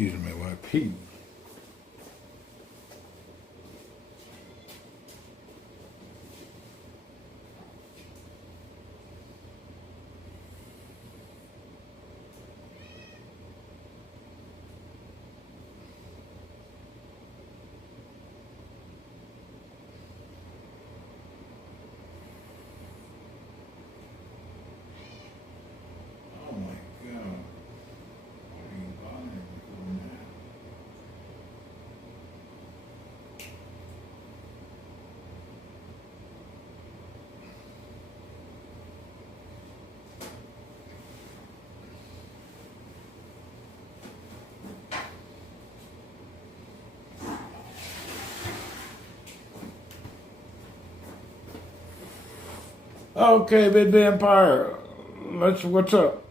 Excuse me while I pee. Oh my God. Why are you bothering me doing that? Okay, Big Vampire. What's up?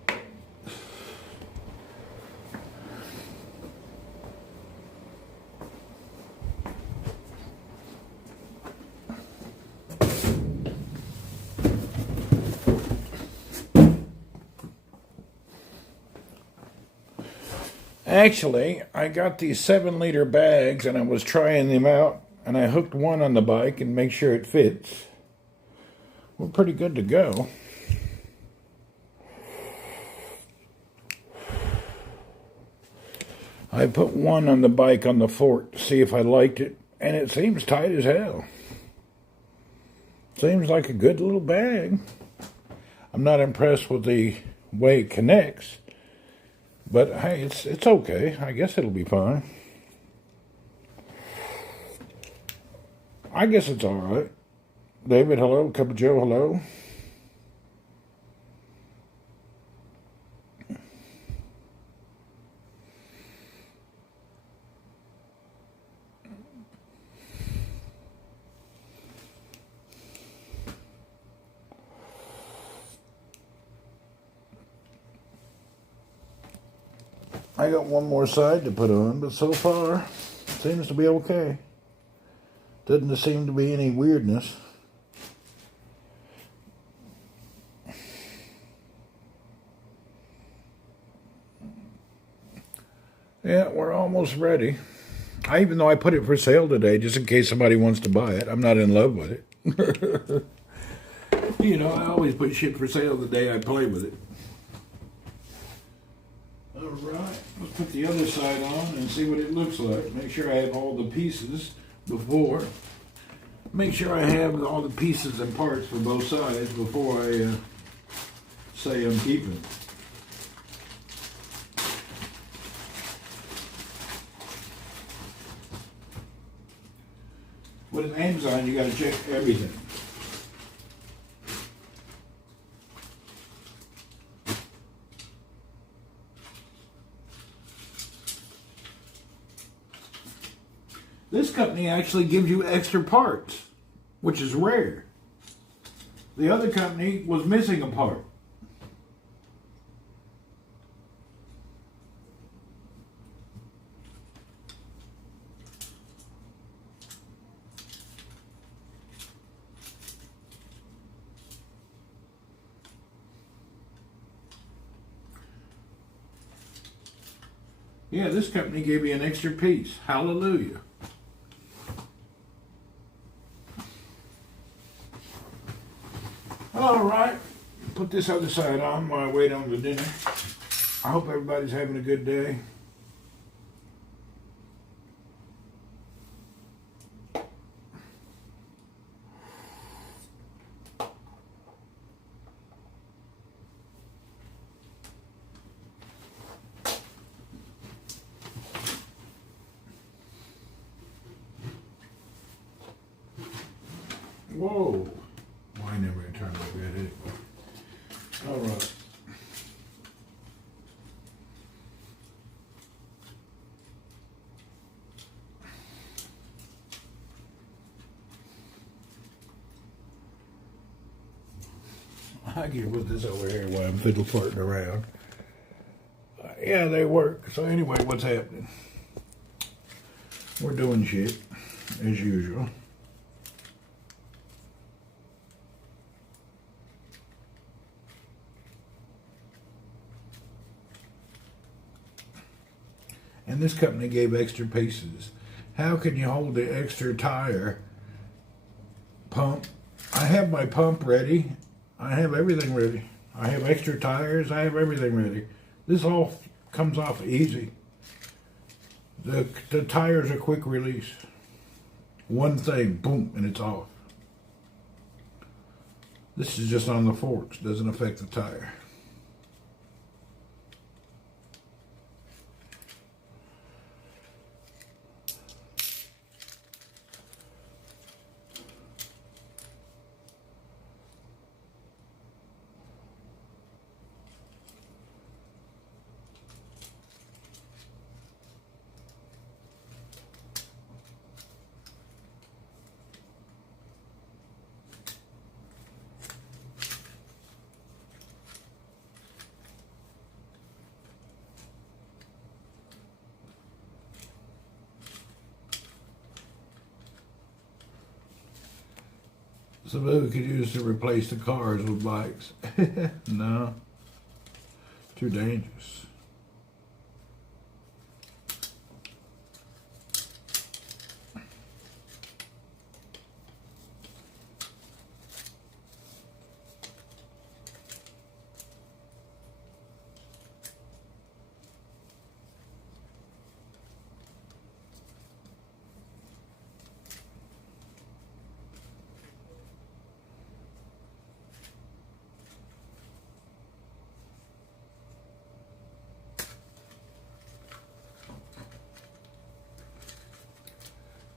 Actually, I got these 7-liter bags and I was trying them out and I hooked one on the bike and make sure it fits. We're pretty good to go. I put one on the bike on the fort to see if I liked it, and it seems tight as hell. Seems like a good little bag. I'm not impressed with the way it connects, but hey, it's okay. I guess it'll be fine. I guess it's all right. David, hello. Cup of Joe, hello. I got one more side to put on, but so far, it seems to be okay. Doesn't seem to be any weirdness. Yeah, we're almost ready. Even though I put it for sale today, just in case somebody wants to buy it. I'm not in love with it. You know, I always put shit for sale the day I play with it. All right, let's put the other side on and see what it looks like. Make sure I have all the pieces before. Make sure I have all the pieces and parts for both sides before I say I'm keeping it. With Amazon, you got to check everything. This company actually gives you extra parts, which is rare. The other company was missing a part. Yeah, this company gave me an extra piece. Hallelujah. All right, put this other side on while I wait on the dinner. I hope everybody's having a good day. Whoa. Well, I never turned like that anyway. All right. I can put this over here while I'm fiddle farting around. Yeah, they work. So anyway, what's happening? We're doing shit, as usual. and this company gave extra pieces. How can you hold the extra tire pump? I have my pump ready. I have everything ready. I have extra tires. I have everything ready. This all comes off easy. The tires are quick release. One thing, boom, and it's off. This is just on the forks. Doesn't affect the tire. Somebody could use to replace the cars with bikes. No, too dangerous.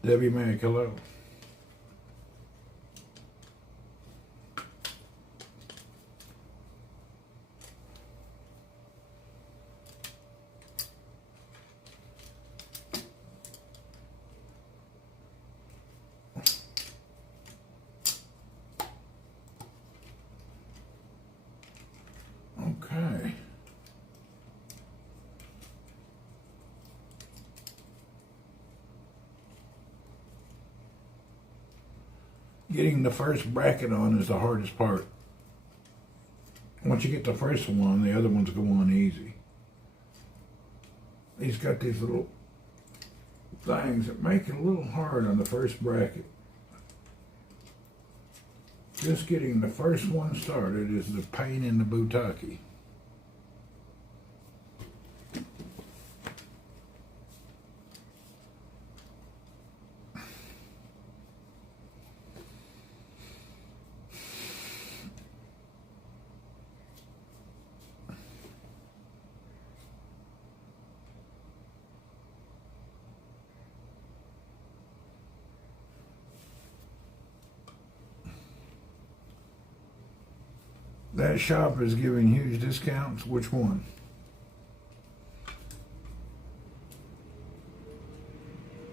Debbie Mac, hello. Okay. Getting the first bracket on is the hardest part. Once you get the first one, the other ones go on easy. He's got these little things that make it a little hard on the first bracket. Just getting the first one started is the pain in the buttockie. That shop is giving huge discounts. Which one?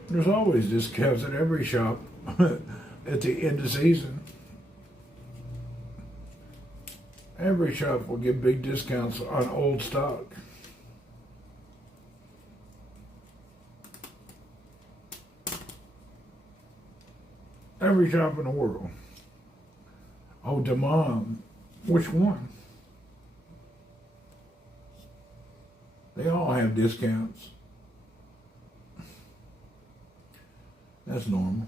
There's always discounts at every shop at the end of season. Every shop will give big discounts on old stock. Every shop in the world. Oh, Demond. Which one? They all have discounts. That's normal.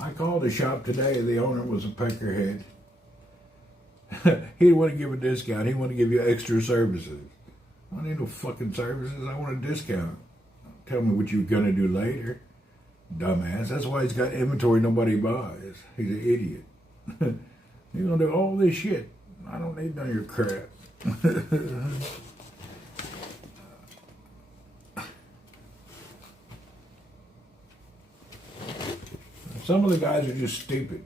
I called the shop today. The owner was a peckerhead. He didn't want to give a discount. He wanted to give you extra services. I don't need no fucking services. I want a discount. Tell me what you're going to do later, dumbass. That's why he's got inventory nobody buys. He's an idiot. You're going to do all this shit. I don't need none of your crap. Some of the guys are just stupid.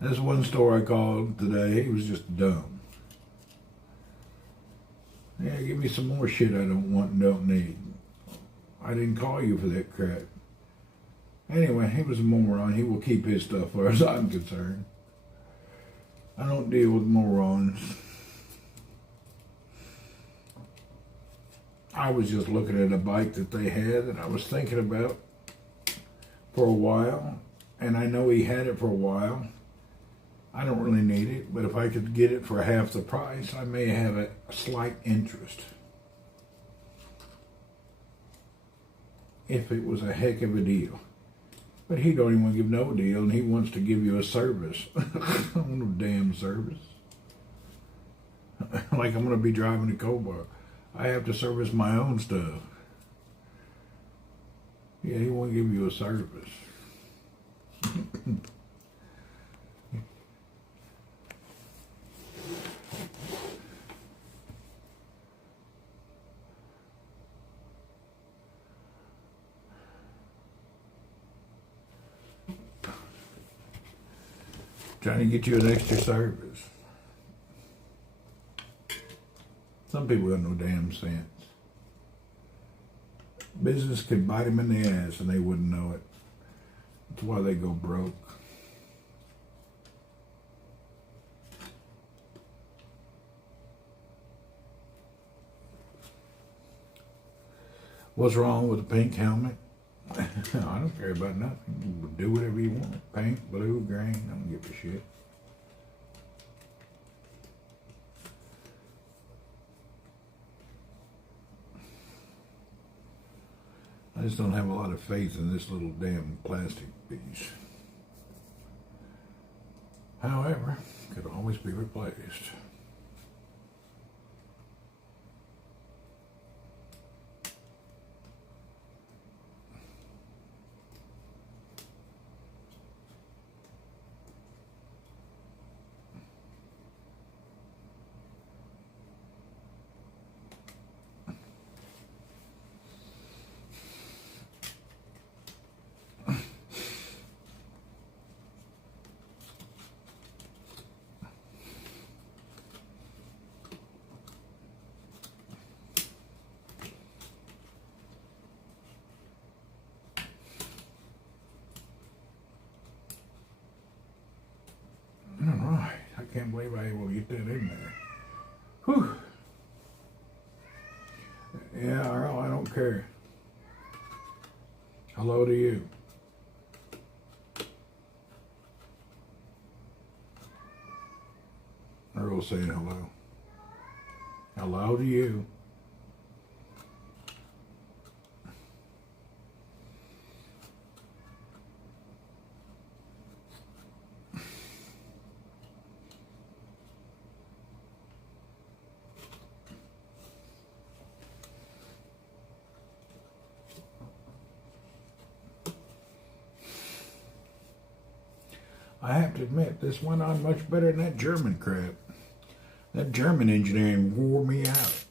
There's one store I called today. He was just dumb. Yeah, give me some more shit I don't want and don't need. I didn't call you for that crap. Anyway, he was a moron. He will keep his stuff as far as I'm concerned. I don't deal with morons. I was just looking at a bike that they had that I was thinking about for a while. And I know he had it for a while. I don't really need it, but if I could get it for half the price, I may have a slight interest. If it was a heck of a deal. But he don't even want to give no deal, and he wants to give you a service. I don't want no damn service. Like I'm going to be driving a Cobra. I have to service my own stuff. Yeah, he won't give you a service. Trying to get you an extra service. Some people got no damn sense. Business could bite them in the ass and they wouldn't know it. That's why they go broke. What's wrong with a pink helmet? I don't care about nothing. Do whatever you want. Pink, blue, green, I don't give a shit. I just don't have a lot of faith in this little damn plastic piece. However, could always be replaced. Alright, I can't believe I was able to get that in there. Whew. Yeah, Earl, I don't care. Hello to you. Earl saying hello. Hello to you. I have to admit, this went on much better than that German crap. That German engineering wore me out.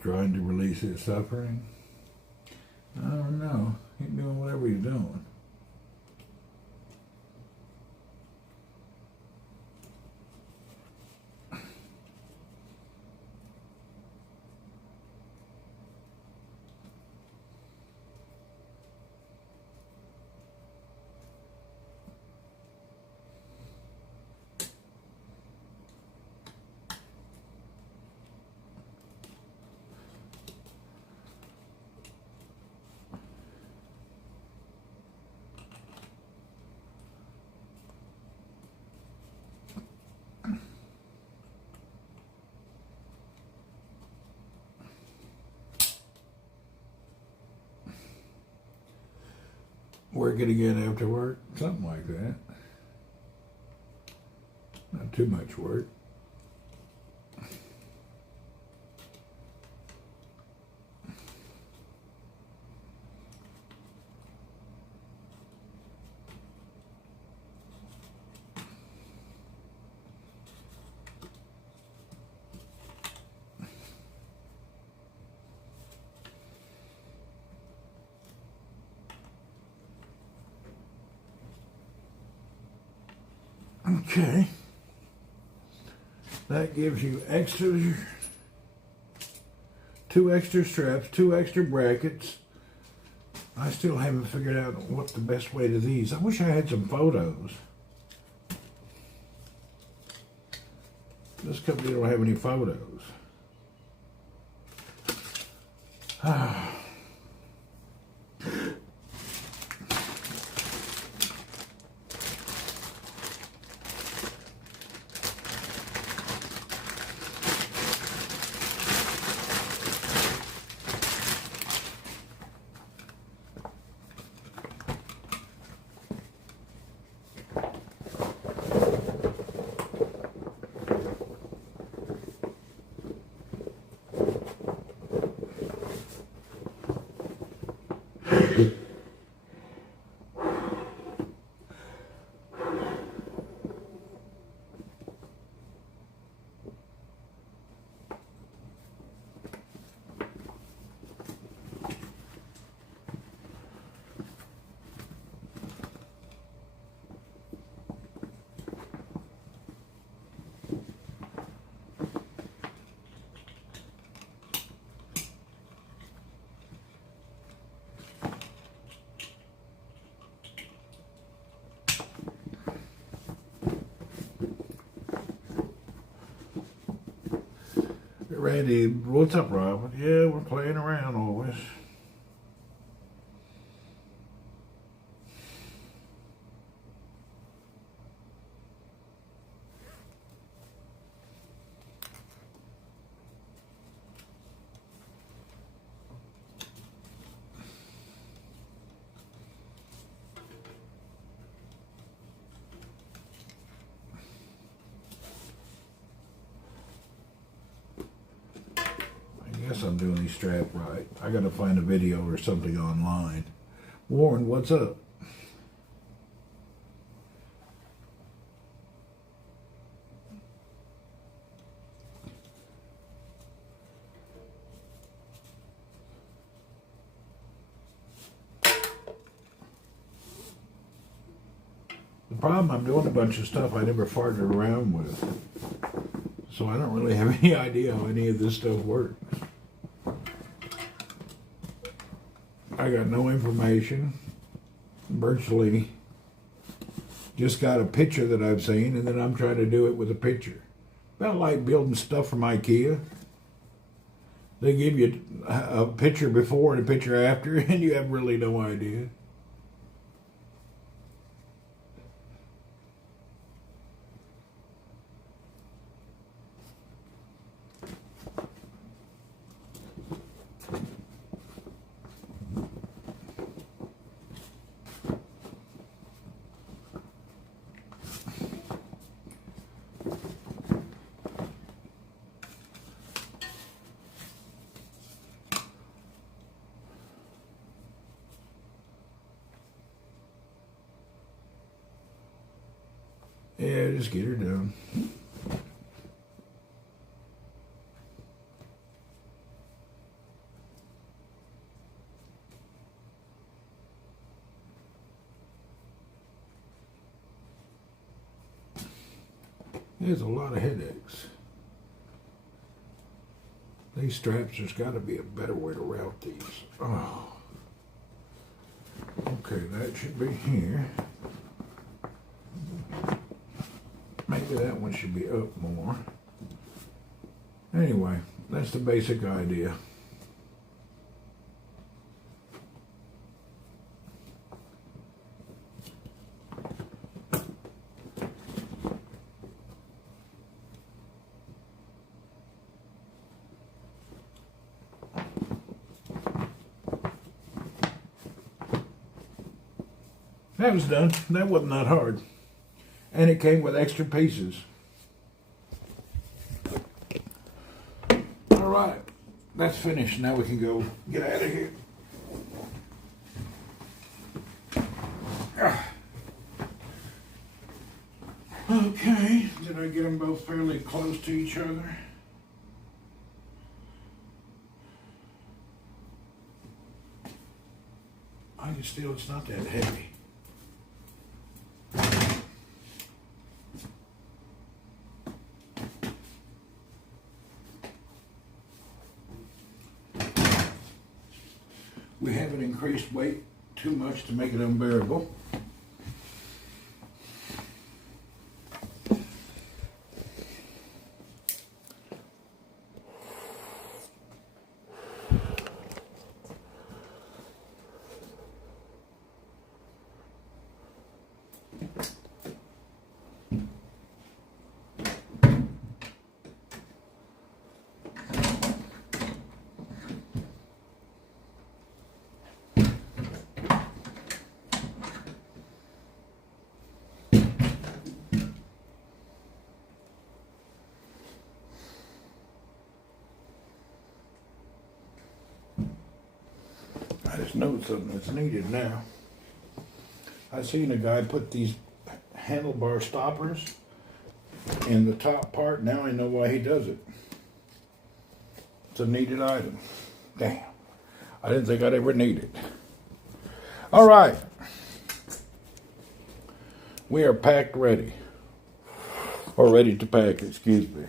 Trying to release his suffering? I don't know. He's doing whatever he's doing. Work it again after work, something like that. Not too much work. Okay, that gives you two extra straps, two extra brackets, I still haven't figured out what the best way to these. I wish I had some photos. This company don't have any photos. Randy, what's up, Robin? Yeah, we're playing around always. I guess I'm doing these straps right. I gotta find a video or something online. Warren, what's up? The problem, I'm doing a bunch of stuff I never farted around with. So I don't really have any idea how any of this stuff works. I got no information. Virtually just got a picture that I've seen, and then I'm trying to do it with a picture. About like building stuff from IKEA. They give you a picture before and a picture after, and you have really no idea. Yeah, just get her done. There's a lot of headaches. These straps, there's got to be a better way to route these. Oh. Okay, that should be here. Maybe that one should be up more. Anyway, that's the basic idea. That was done. That wasn't that hard. And it came with extra pieces. All right, that's finished. Now we can go get out of here. Okay, did I get them both fairly close to each other? I can still, it's not that heavy. we haven't increased weight too much to make it unbearable. I just know something that's needed now. I seen a guy put these handlebar stoppers in the top part. Now I know why he does it. It's a needed item. Damn. I didn't think I'd ever need it. All right. We are packed ready. Or ready to pack, excuse me.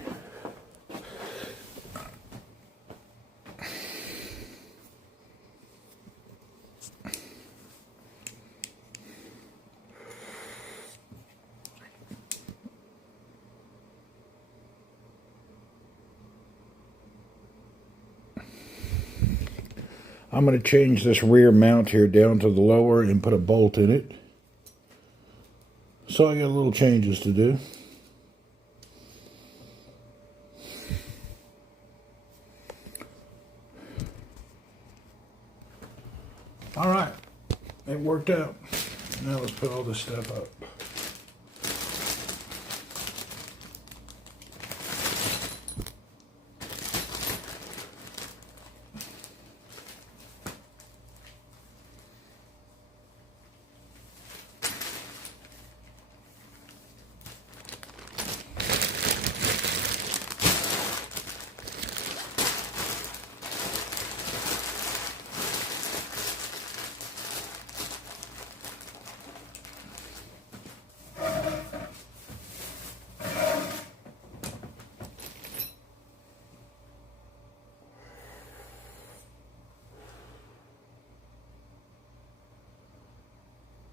I'm going to change this rear mount here down to the lower and put a bolt in it. So I got little changes to do. All right, it worked out. Now let's put all this stuff up.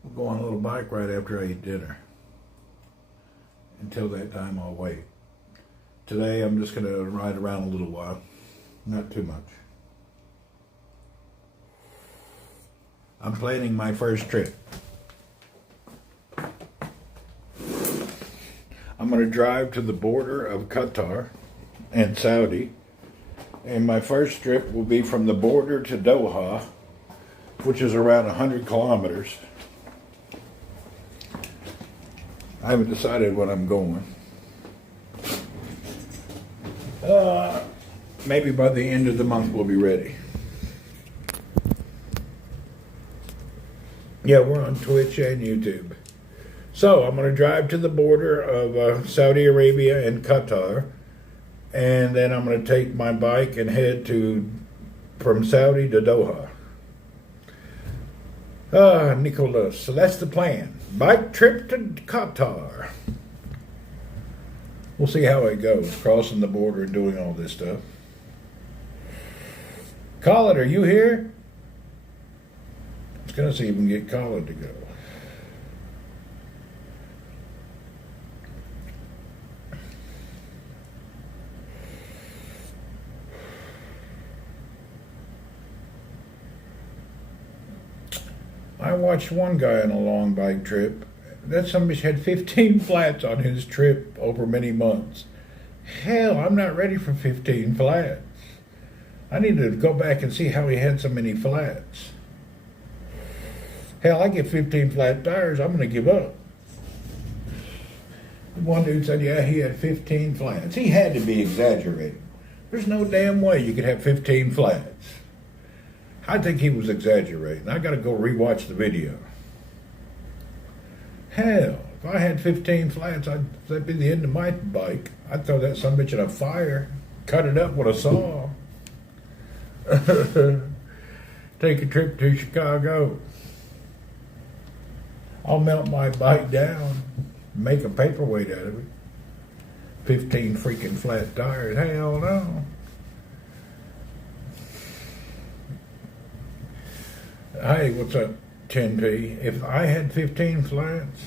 We'll go on a little bike ride after I eat dinner. Until that time, I'll wait. Today, I'm just going to ride around a little while. Not too much. I'm planning my first trip. I'm going to drive to the border of Qatar and Saudi. And my first trip will be from the border to Doha, which is around 100 kilometers. I haven't decided when I'm going. Maybe by the end of the month we'll be ready. Yeah, we're on Twitch and YouTube. So I'm going to drive to the border of Saudi Arabia and Qatar. And then I'm going to take my bike and head from Saudi to Doha. Nicholas. So that's the plan. Bike trip to Qatar. We'll see how it goes, crossing the border and doing all this stuff. Colin, are you here? Let's go see if we can get Colin to go. I watched one guy on a long bike trip. That somebody had 15 flats on his trip over many months. Hell, I'm not ready for 15 flats. I need to go back and see how he had so many flats. Hell, I get 15 flat tires, I'm going to give up. One dude said, yeah, he had 15 flats. He had to be exaggerating. There's no damn way you could have 15 flats. I think he was exaggerating. I got to go rewatch the video. Hell, if I had 15 flats, that'd be the end of my bike. I'd throw that sumbitch in a fire, cut it up with a saw. Take a trip to Chicago. I'll melt my bike down, make a paperweight out of it. 15 freaking flat tires. Hell no. Hey, what's up, 10P? If I had 15 flats,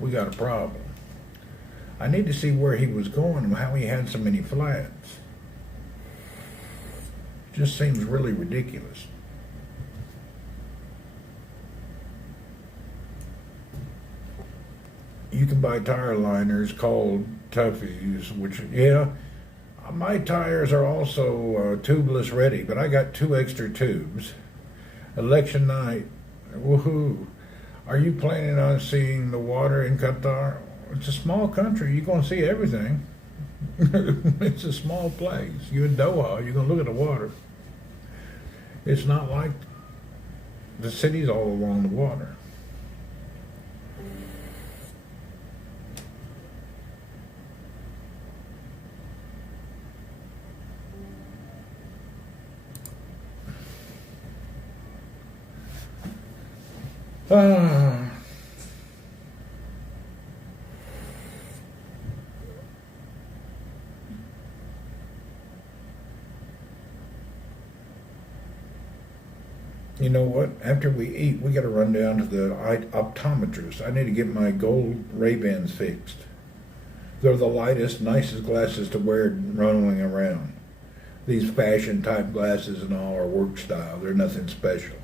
we got a problem. I need to see where he was going and how he had so many flats. Just seems really ridiculous. You can buy tire liners called Toughies, which, yeah, my tires are also tubeless ready, but I got 2 extra tubes. Election night, woohoo. Are you planning on seeing the water in Qatar? It's a small country, you're going to see everything. It's a small place. You're in Doha, you're going to look at the water. It's not like the cities all along the water. You know what? After we eat, we got to run down to the optometrist. I need to get my gold Ray-Bans fixed. They're the lightest, nicest glasses to wear running around. These fashion type glasses and all are work style. They're nothing special.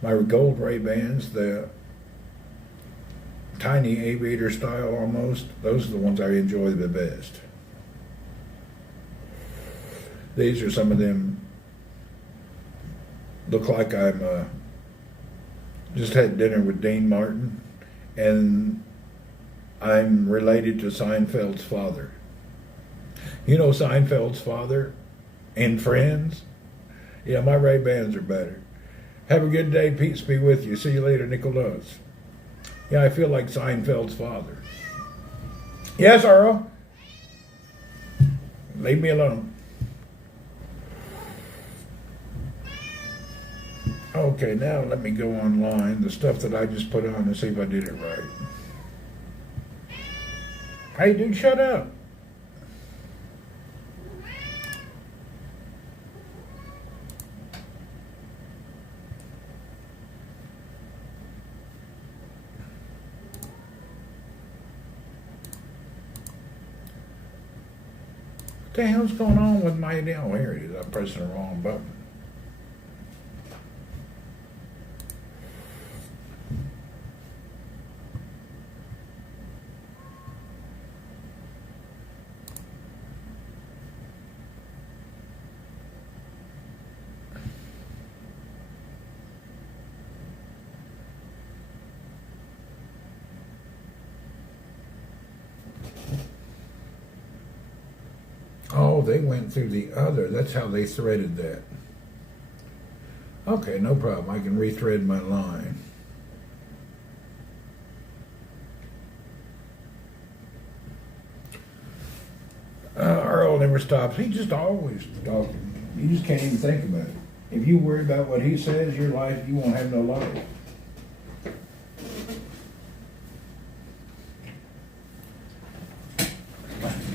My gold Ray-Bans, the tiny aviator style almost, those are the ones I enjoy the best. These are some of them. Look like I'm just had dinner with Dean Martin, and I'm related to Seinfeld's father. You know Seinfeld's father in Friends? Yeah, my Ray-Bans are better. Have a good day. Peace be with you. See you later, Nicholas. Yeah, I feel like Seinfeld's father. Yes, Earl? Leave me alone. Okay, now let me go online, the stuff that I just put on, and see if I did it right. Hey, dude, shut up. What the hell's going on with my... Oh, here it is. I'm pressing the wrong button. Oh, they went through the other. That's how they threaded that. Okay, no problem. I can rethread my line. Earl never stops. He just always talking. You just can't even think about it. If you worry about what he says, your life, you won't have no life.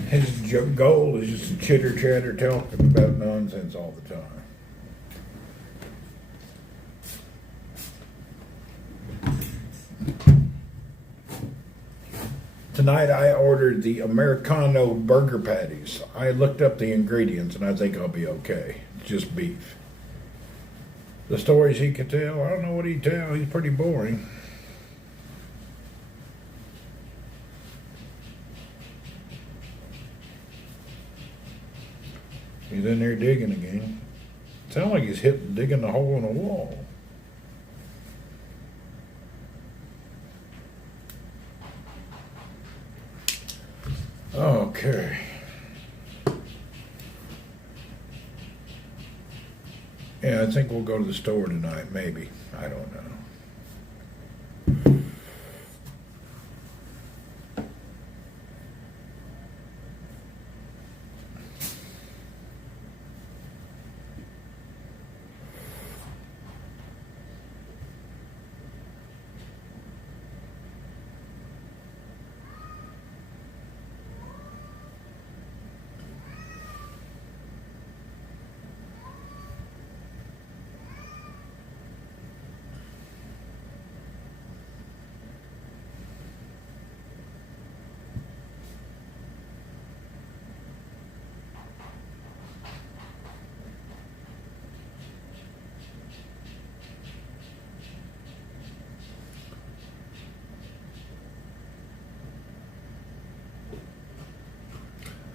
His goal is just to chitter chatter talking about nonsense all the time. Tonight I ordered the Americano burger patties. I looked up the ingredients and I think I'll be okay. It's just beef. The stories he could tell, I don't know what he'd tell. He's pretty boring. He's in there digging again. Sounds like he's digging a hole in a wall. Okay. Yeah, I think we'll go to the store tonight, maybe. I don't know.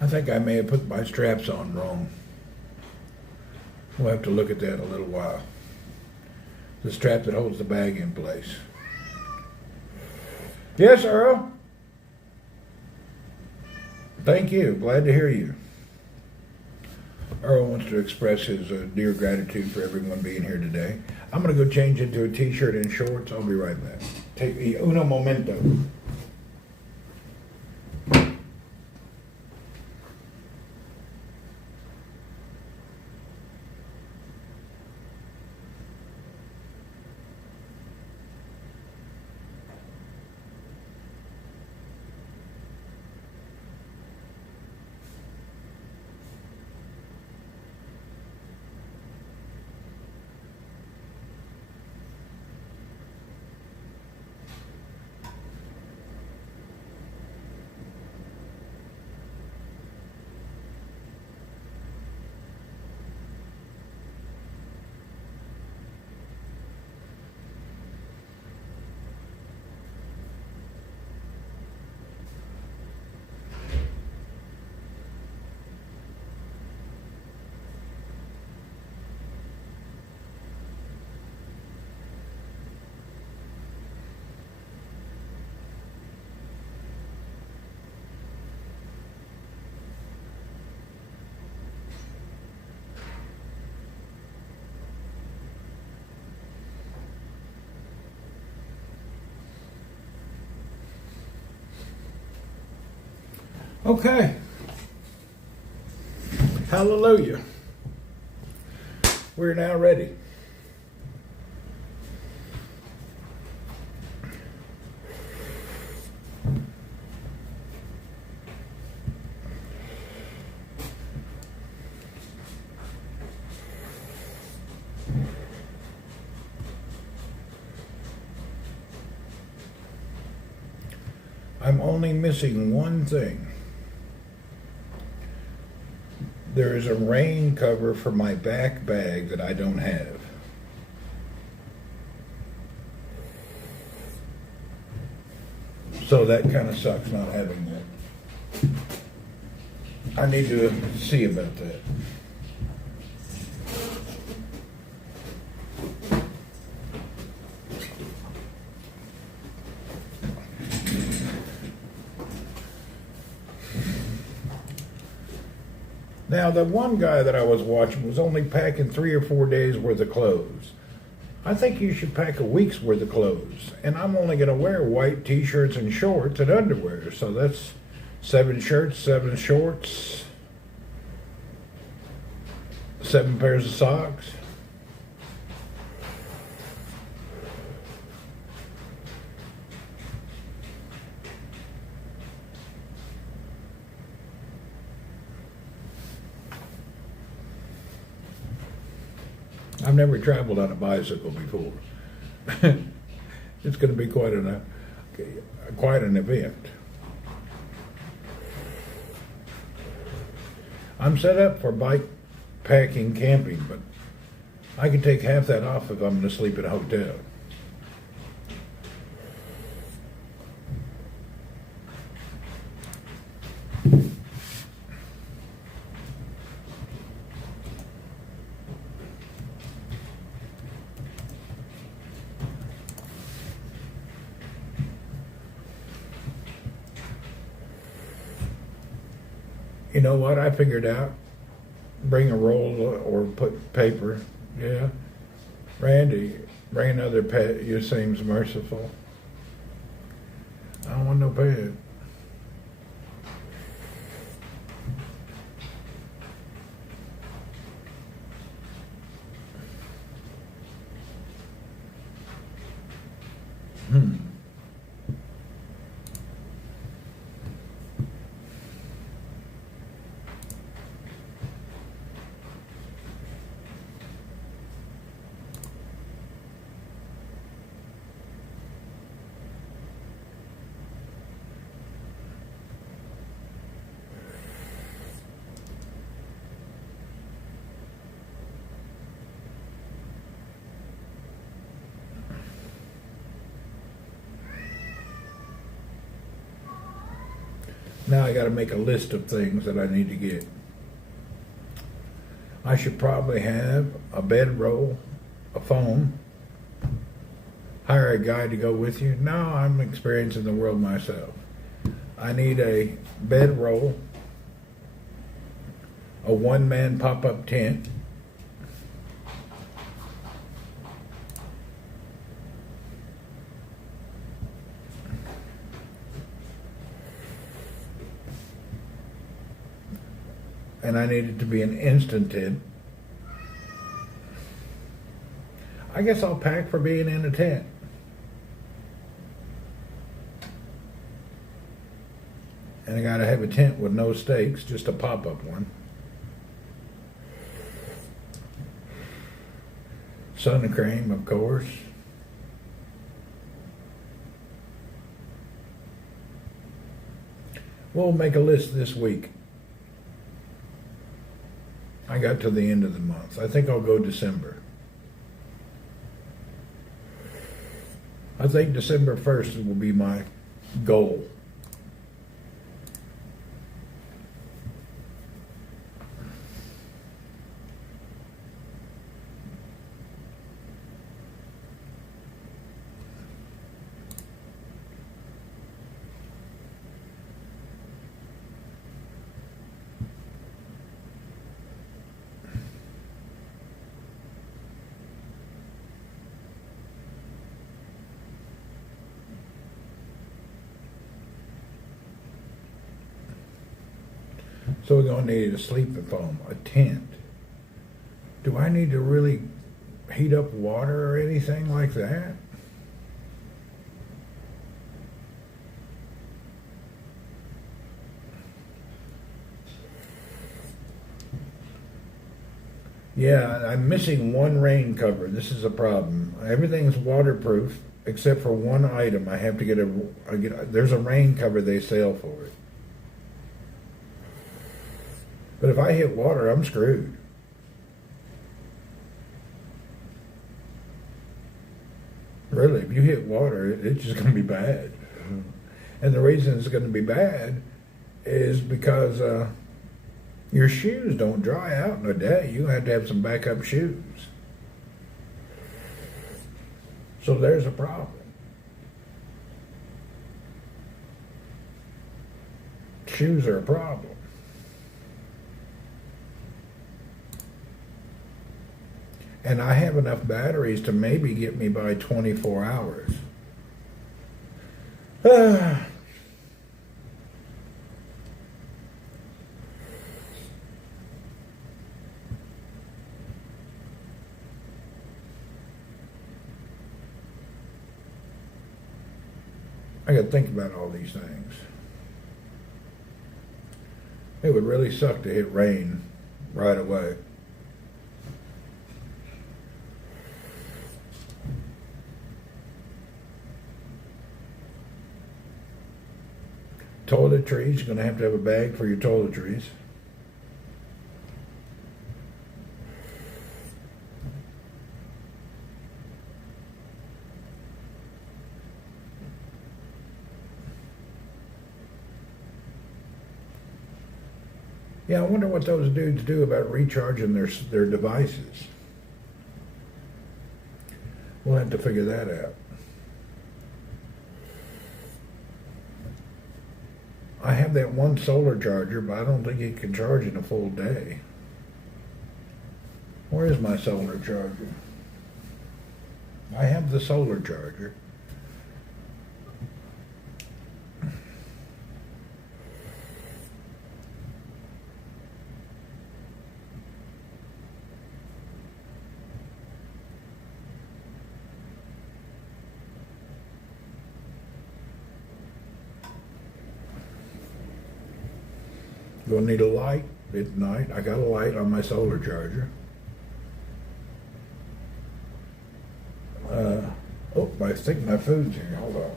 I think I may have put my straps on wrong. We'll have to look at that in a little while. The strap that holds the bag in place. Yes, Earl? Thank you. Glad to hear you. Earl wants to express his dear gratitude for everyone being here today. I'm going to go change into a t-shirt and shorts. I'll be right back. Take uno momento. Okay. Hallelujah. We're now ready. I'm only missing one thing. There is a rain cover for my back bag that I don't have. So that kind of sucks not having that. I need to see about that. Now, the one guy that I was watching was only packing 3 or 4 days worth of clothes. I think you should pack a week's worth of clothes. And I'm only going to wear white t-shirts and shorts and underwear. So that's 7 shirts, 7 shorts, 7 pairs of socks. I've never traveled on a bicycle before. It's going to be quite an event. I'm set up for bike packing camping, but I can take half that off if I'm going to sleep at a hotel. You know what I figured out? Bring a roll or put paper. Yeah. Randy, bring another pad. You seems merciful. I don't want no pad. Now I got to make a list of things that I need to get. I should probably have a bedroll, a phone, hire a guy to go with you. No, I'm experiencing the world myself. I need a bedroll, a one-man pop-up tent, and I need it to be an instant tent. I guess I'll pack for being in a tent. And I gotta have a tent with no stakes, just a pop-up one. Sun cream, of course. We'll make a list this week. I got to the end of the month. I think I'll go December. I think December 1st will be my goal. So we're going to need a sleeping foam, a tent. Do I need to really heat up water or anything like that? Yeah, I'm missing one rain cover. This is a problem. Everything's waterproof except for one item. I have to get there's a rain cover they sell for it. But if I hit water, I'm screwed. Really, if you hit water, it's just going to be bad. And the reason it's going to be bad is because your shoes don't dry out in a day. You have to have some backup shoes. So there's a problem. Shoes are a problem. And I have enough batteries to maybe get me by 24 hours. I got to think about all these things. It would really suck to hit rain right away. Toiletries, you're going to have a bag for your toiletries. Yeah, I wonder what those dudes do about recharging their devices. We'll have to figure that out. I have that one solar charger, but I don't think it can charge in a full day. Where is my solar charger? I have the solar charger. Gonna need a light at night. I got a light on my solar charger. Oh, I think my food's here. Hold on.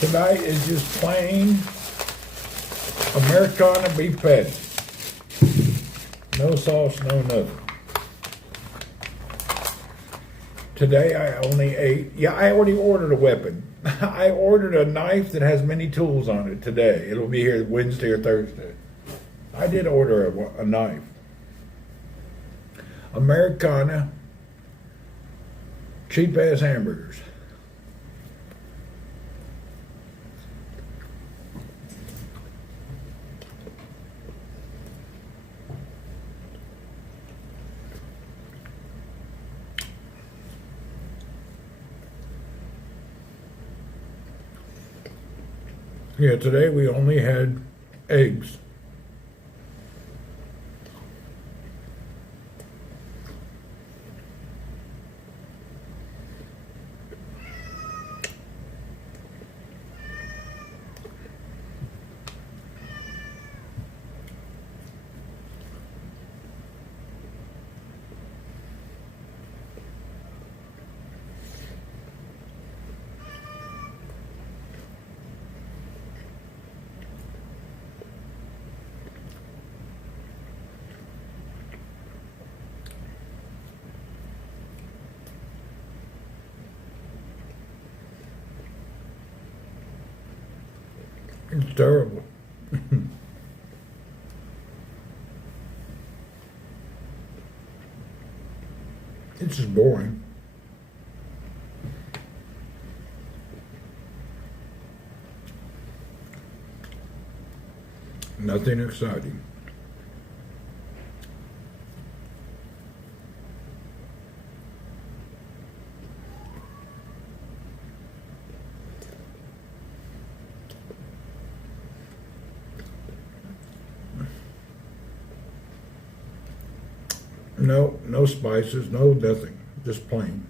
Tonight is just plain Americana beef patty. No sauce, no nothing. Today I only ate, I already ordered a weapon. I ordered a knife that has many tools on it today. It'll be here Wednesday or Thursday. I did order a knife. Americana, cheap ass hamburgers. Yeah, today we only had eggs. It's terrible. It's just boring. Nothing exciting. No, no spices, no nothing, just plain.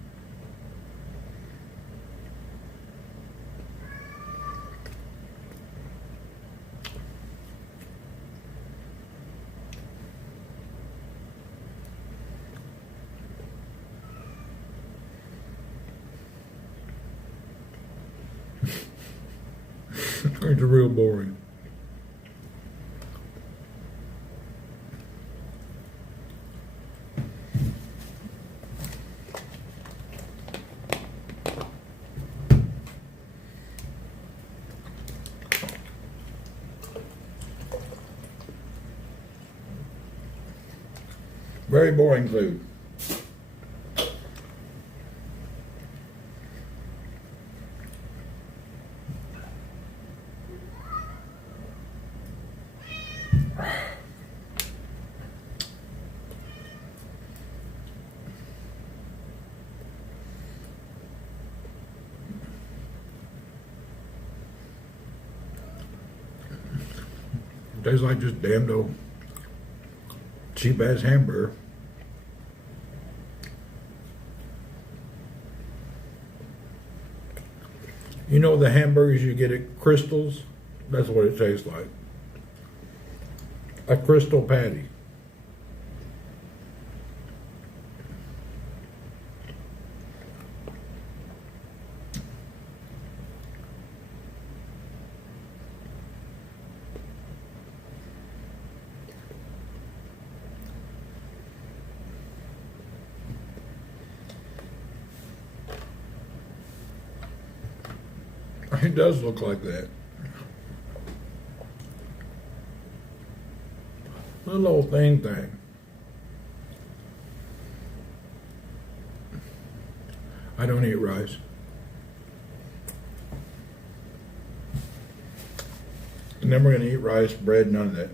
It's real boring. Very boring food. Tastes like just damned old cheap ass hamburger. You know the hamburgers you get at Crystal's? That's what it tastes like. A Crystal patty. It does look like that. Little old thing. I don't eat rice. And then we're going to eat rice, bread, none of that.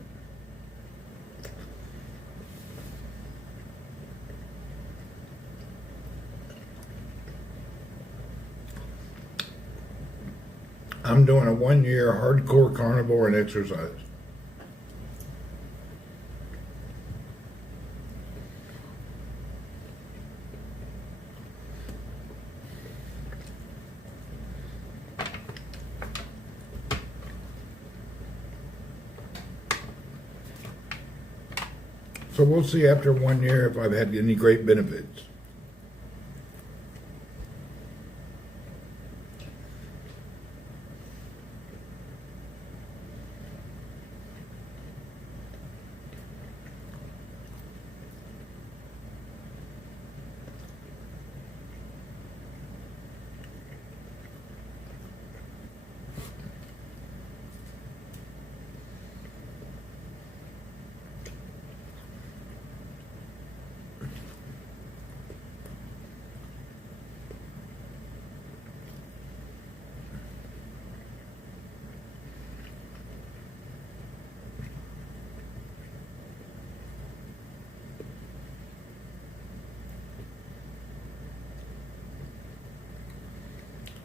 I'm doing a 1-year hardcore carnivore and exercise. So we'll see after 1 year if I've had any great benefits.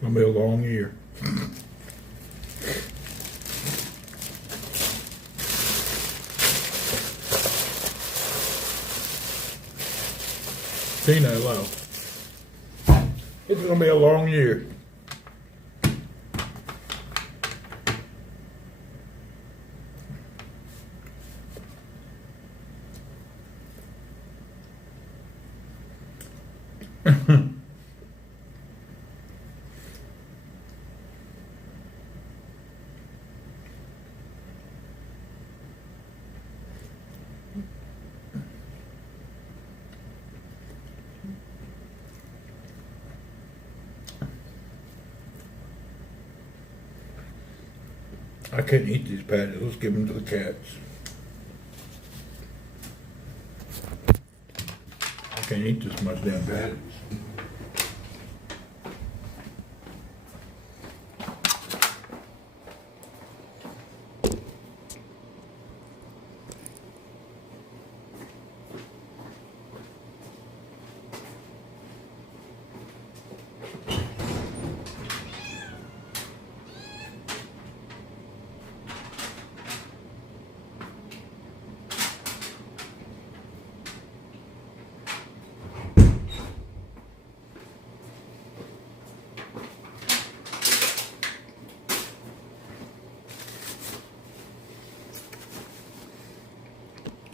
Gonna be a long year. Tina, hello. It's gonna be a long year. I couldn't eat these patties. Let's give them to the cats. I can't eat this much damn patties.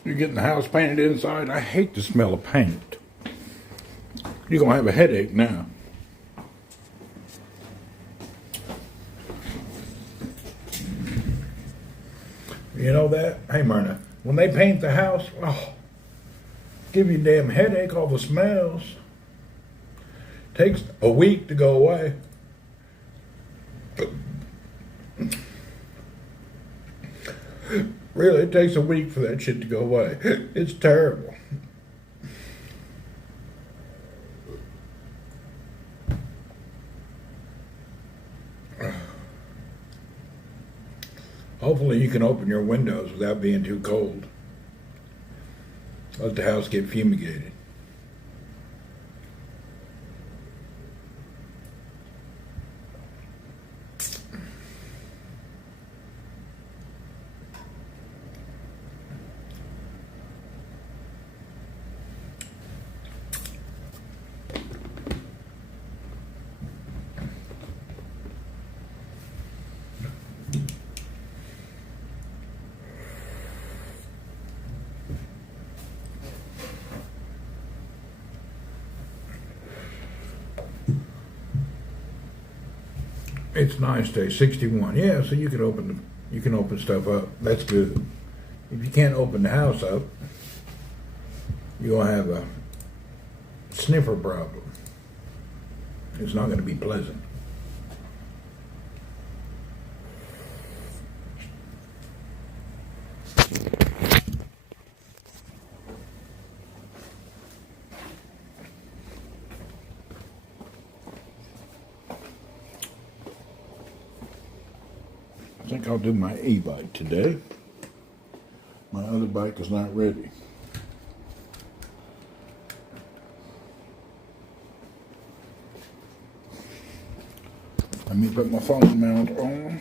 You're getting the house painted inside. I hate the smell of paint. You're gonna have a headache now. You know that? Hey, Myrna, when they paint the house, oh, give you a damn headache, all the smells. Takes a week to go away. Really, it takes a week for that shit to go away. It's terrible. Hopefully you can open your windows without being too cold. Let the house get fumigated. It's nice day, 61. Yeah, so you can open stuff up. That's good. If you can't open the house up, you're gonna have a sniffer problem. It's not gonna be pleasant. I think I'll do my e-bike today. My other bike is not ready. Let me put my phone mount on.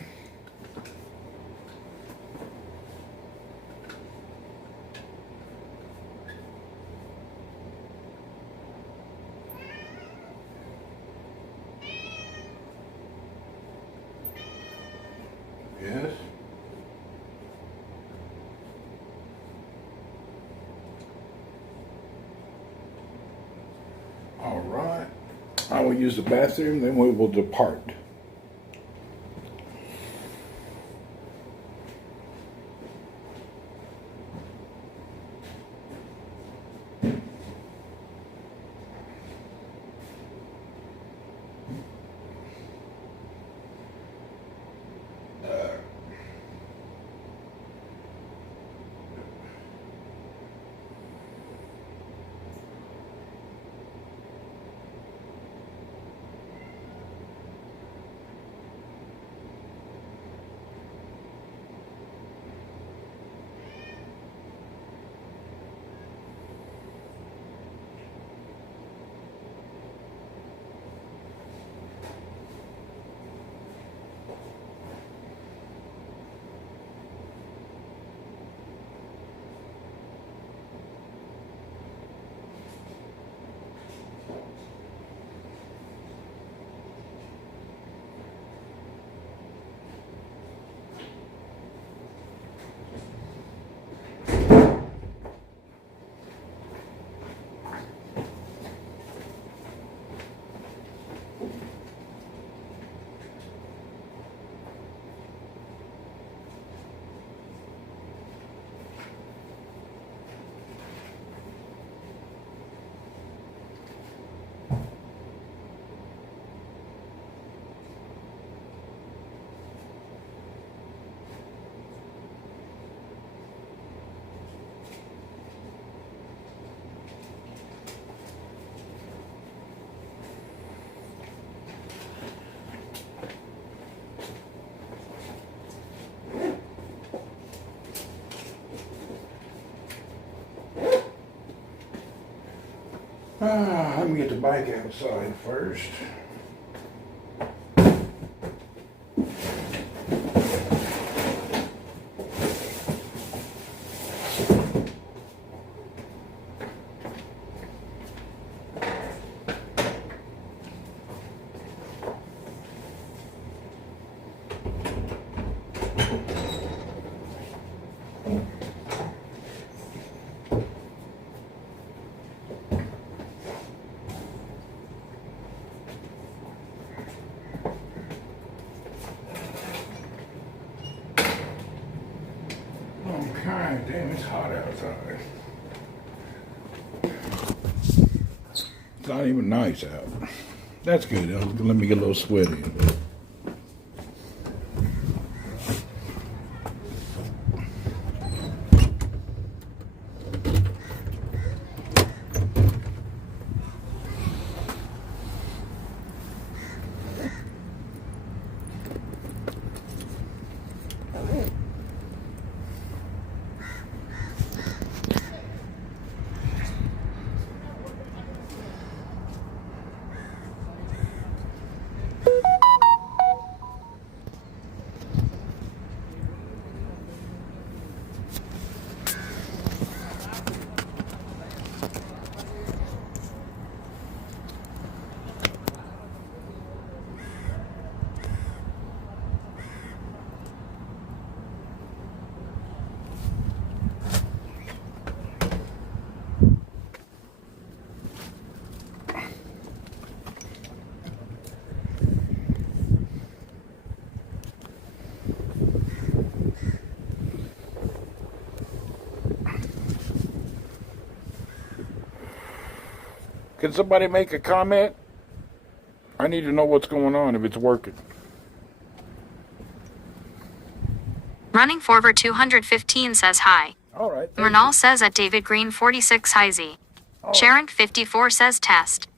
Yes. All right. I will use the bathroom, then we will depart. Let me get the bike outside first. Okay, damn, it's hot outside. It's not even nice out. That's good. Let me get a little sweaty. Can somebody make a comment? I need to know what's going on, if it's working. Running forward 215 says hi. All right. Mernal says at David Green 46 hi Z. Sharon 54 says test.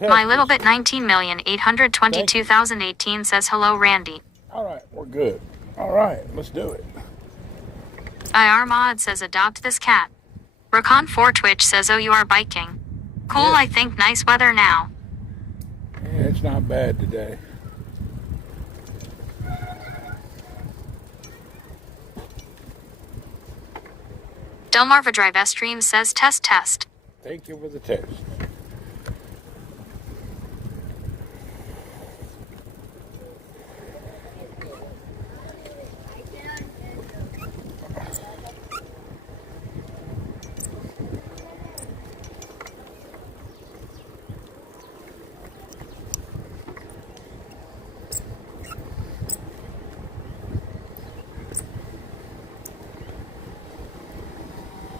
My Little Bit 19,822,018 says hello Randy. All right, we're good. All right, let's do it. IR Mod says adopt this cat. Rakon 4 Twitch says oh you are biking. Cool, Yeah. I think nice weather now. Yeah, it's not bad today. Delmarva Drive Stream says test test. Thank you for the test.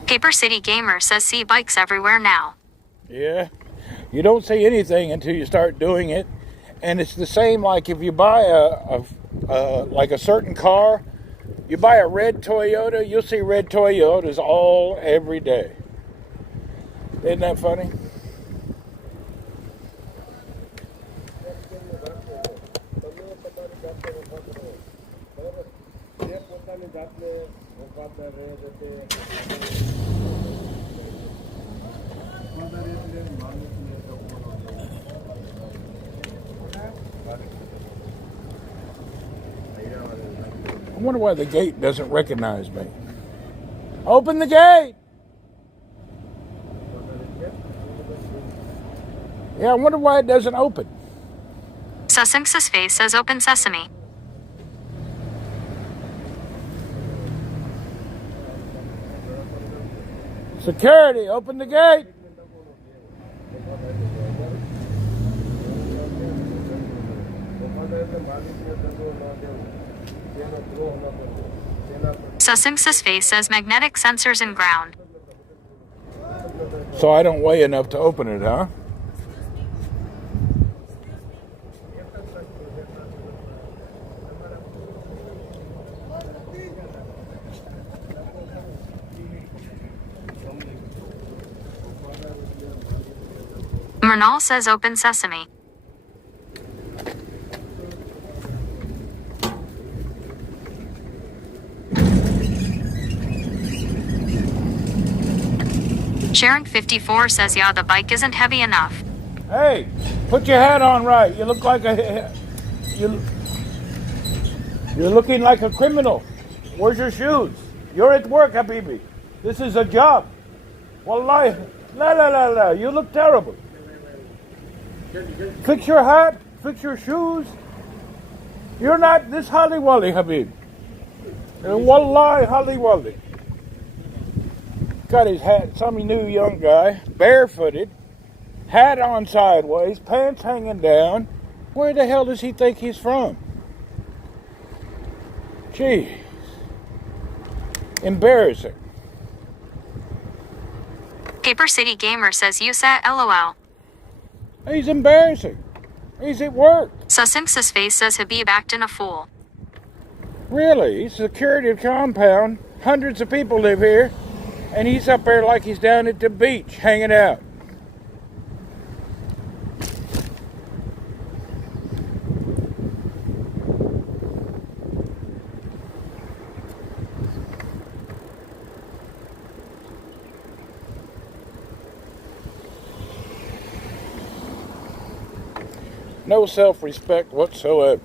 Paper City Gamer says see bikes everywhere now. Yeah, you don't say anything until you start doing it, and it's the same like if you buy like a certain car, you buy a red Toyota, you'll see red Toyotas every day. Isn't that funny? I wonder why the gate doesn't recognize me. Open the gate! Yeah, I wonder why it doesn't open. Sussing's face says open sesame. Security, open the gate! Sussing's face says magnetic sensors in ground. So I don't weigh enough to open it, huh? Mernal says open sesame. Sharon 54 says yeah the bike isn't heavy enough. Hey, put your hat on right. You look like you're looking like a criminal. Where's your shoes? You're at work, Habibi. This is a job. Wallahi, la. You look terrible. Fix your hat. Fix your shoes. You're not this Holly Wally, Habib. Wallahi, Holly Wally. Got his hat, some new young guy, barefooted, hat on sideways, pants hanging down. Where the hell does he think he's from? Jeez. Embarrassing. Paper City Gamer says you said LOL. He's embarrassing. He's at work. Susinx's face says Habib acting a fool. Really? He's security of compound. Hundreds of people live here. And he's up there like he's down at the beach hanging out. No self-respect whatsoever.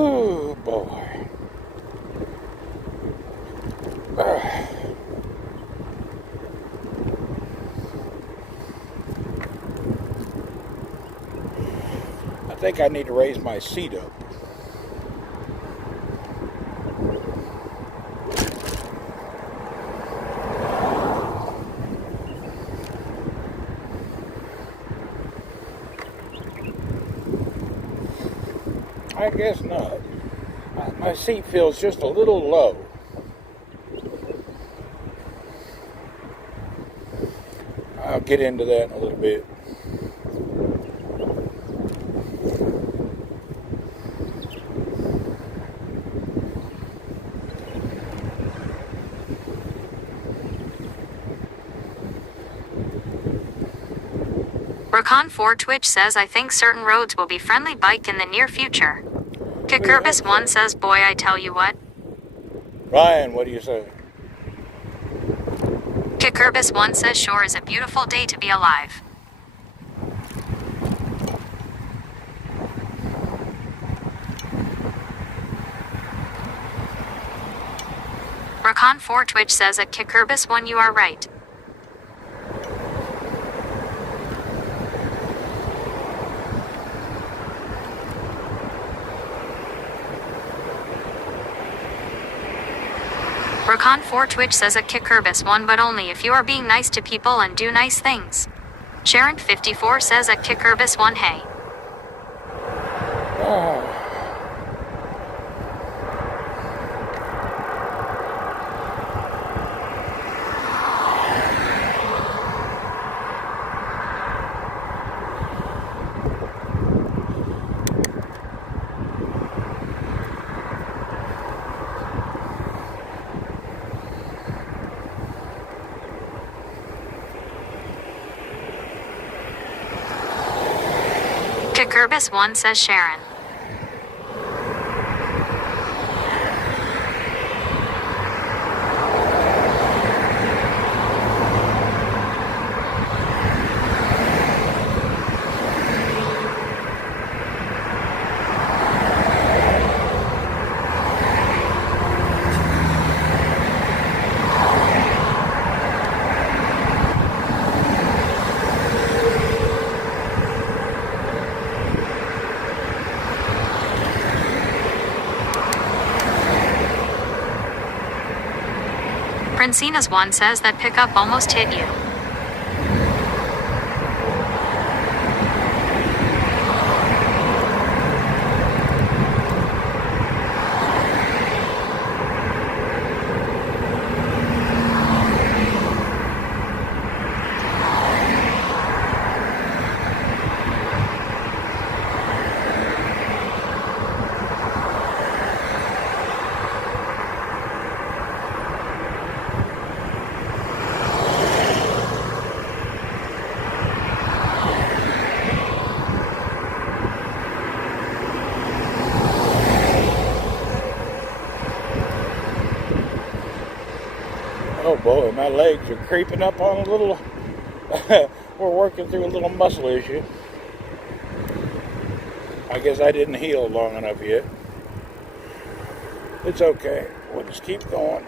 Oh boy. I think I need to raise my seat up. I guess not. My seat feels just a little low. I'll get into that in a little bit. Recon4 Twitch says I think certain roads will be friendly bike in the near future. Kikurbis1 says boy I tell you what. Ryan, what do you say? Kikurbis1 says sure is a beautiful day to be alive. Recon4 Twitch says at Kikurbis1 you are right. Recon4 Twitch says a Kikurbis 1 but only if you are being nice to people and do nice things. Sharon54 says a Kikurbis 1 hey. Oh. Kikurbis 1 says Sharon. Princina's 1 says that pickup almost hit you. Oh boy, my legs are creeping up on a little, we're working through a little muscle issue. I guess I didn't heal long enough yet. It's okay, we'll just keep going.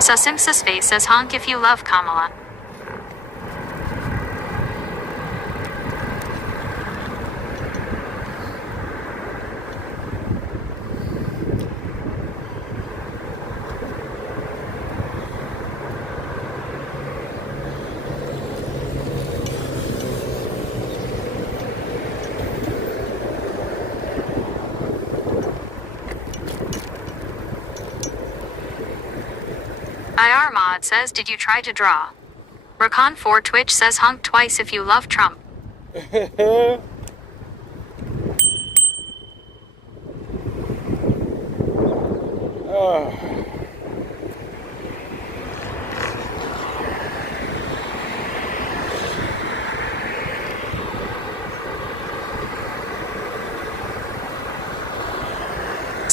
Susimsa's face says honk if you love Kamala. IR Mod says, did you try to draw? Recon4 Twitch says honk twice if you love Trump.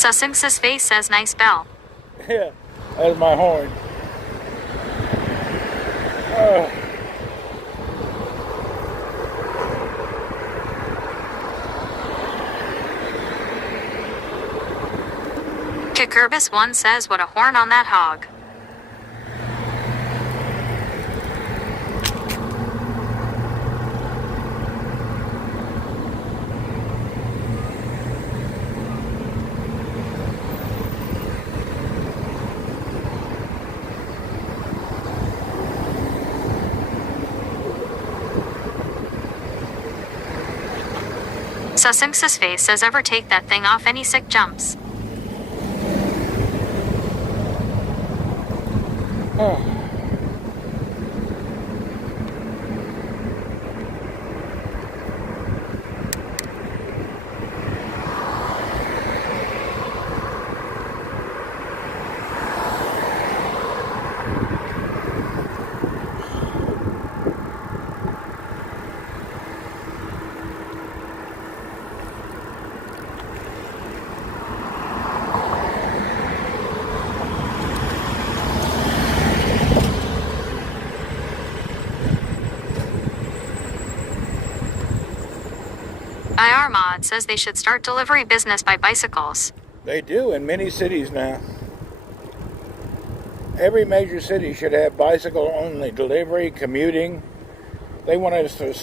Sussing's face says nice bell. Yeah, that's my horn. Kikurbis1 says what a horn on that hog. Sussing's face says ever take that thing off any sick jumps. IR Mod says they should start delivery business by bicycles. They do in many cities now. Every major city should have bicycle-only delivery, commuting. They want us to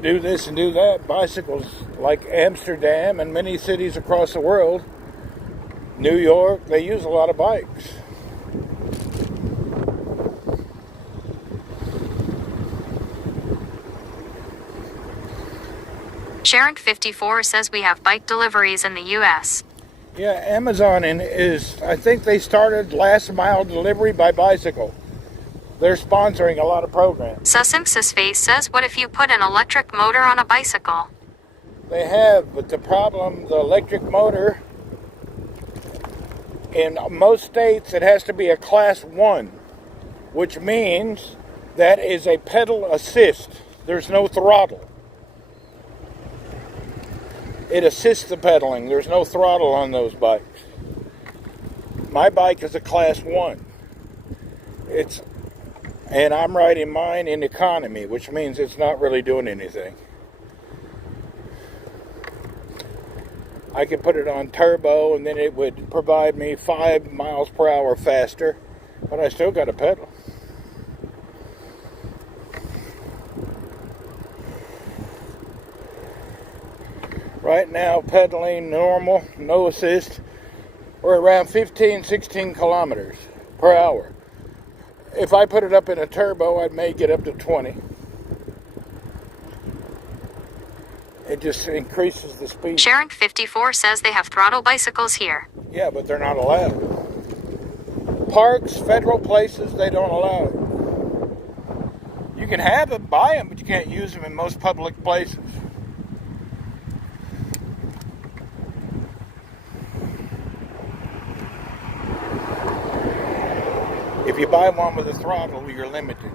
do this and do that. Bicycles like Amsterdam and many cities across the world, New York, they use a lot of bikes. Sharon54 says we have bike deliveries in the U.S. Yeah, Amazon I think they started last mile delivery by bicycle. They're sponsoring a lot of programs. Sussing's face says what if you put an electric motor on a bicycle? They have, but the problem, the electric motor, in most states it has to be a class 1, which means that is a pedal assist. There's no throttle. It assists the pedaling. There's no throttle on those bikes. My bike is a class 1. And I'm riding mine in economy, which means it's not really doing anything. I could put it on turbo and then it would provide me 5 miles per hour faster, but I still got to pedal. Right now, pedaling normal, no assist, we're around 15, 16 kilometers per hour. If I put it up in a turbo, I may get up to 20. It just increases the speed. Sharon54 says they have throttle bicycles here. Yeah, but they're not allowed. Parks, federal places, they don't allow it. You can have them, buy them, but you can't use them in most public places. If you buy one with a throttle, you're limited.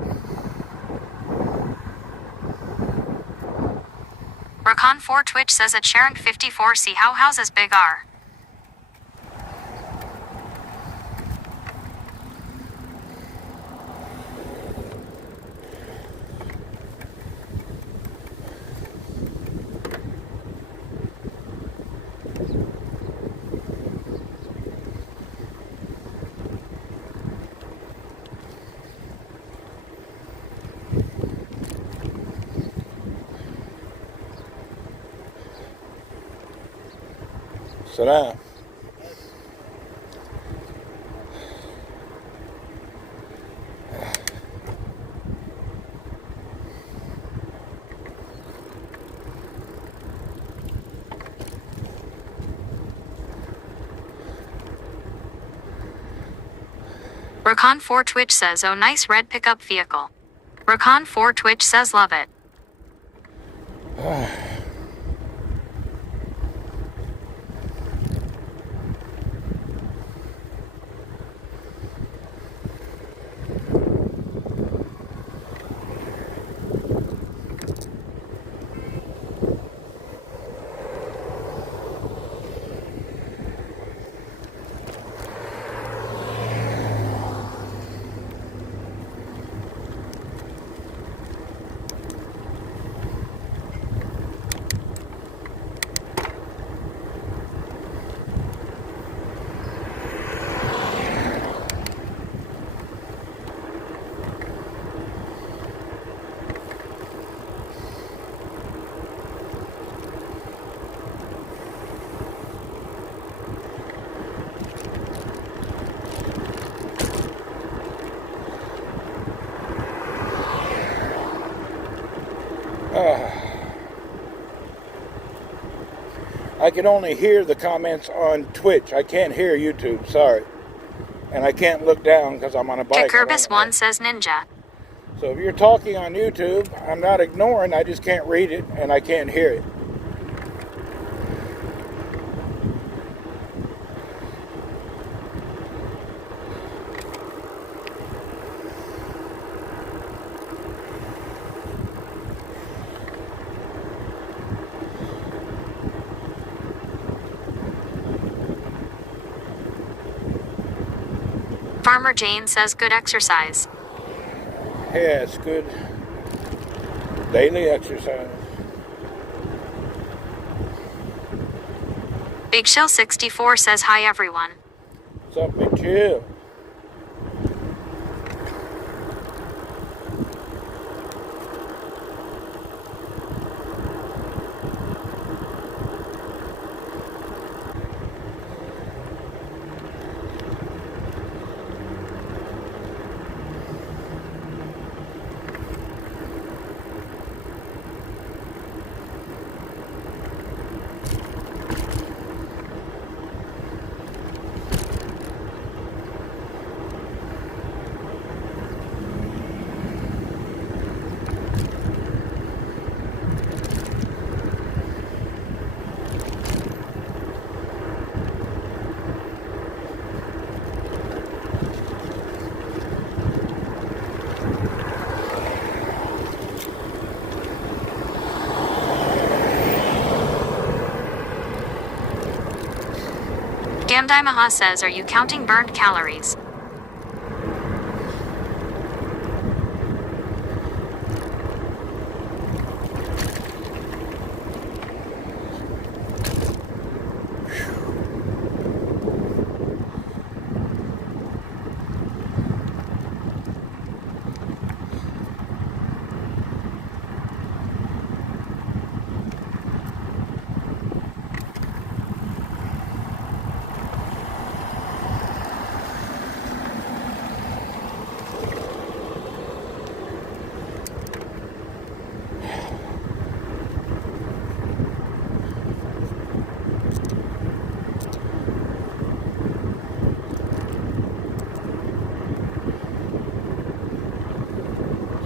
Recon4 Twitch says at Sharon54 see how houses big are. So now, Recon4 Twitch says oh nice red pickup vehicle. Recon4 Twitch says love it. I can only hear the comments on Twitch. I can't hear YouTube, sorry. And I can't look down because I'm on a bike. Kikurbis1 says Ninja. So if you're talking on YouTube, I'm not ignoring, I just can't read it and I can't hear it. Farmer Jane says good exercise. Yeah, it's good daily exercise. Big Shill 64 says hi everyone. What's up, Big Chill? Gamdai Maha says, are you counting burned calories?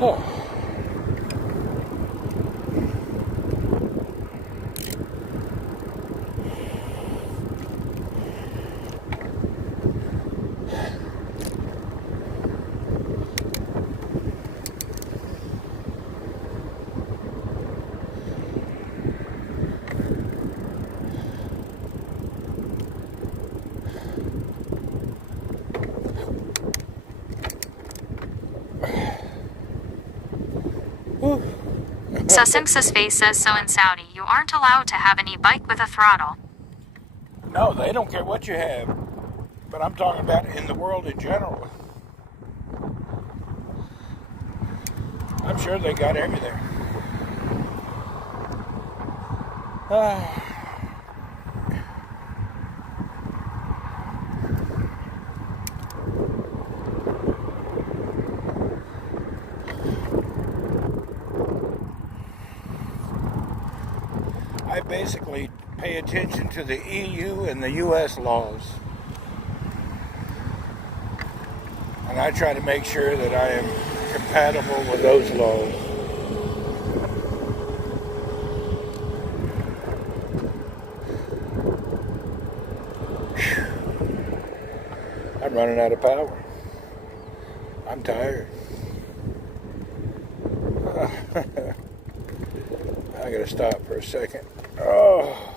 Oh. Susimsa's face says so in Saudi, you aren't allowed to have any bike with a throttle. No, they don't care what you have. But I'm talking about in the world in general. I'm sure they got everything. I basically pay attention to the EU and the US laws. And I try to make sure that I am compatible with those laws. I'm running out of power. I'm tired. I gotta stop for a second. Oh.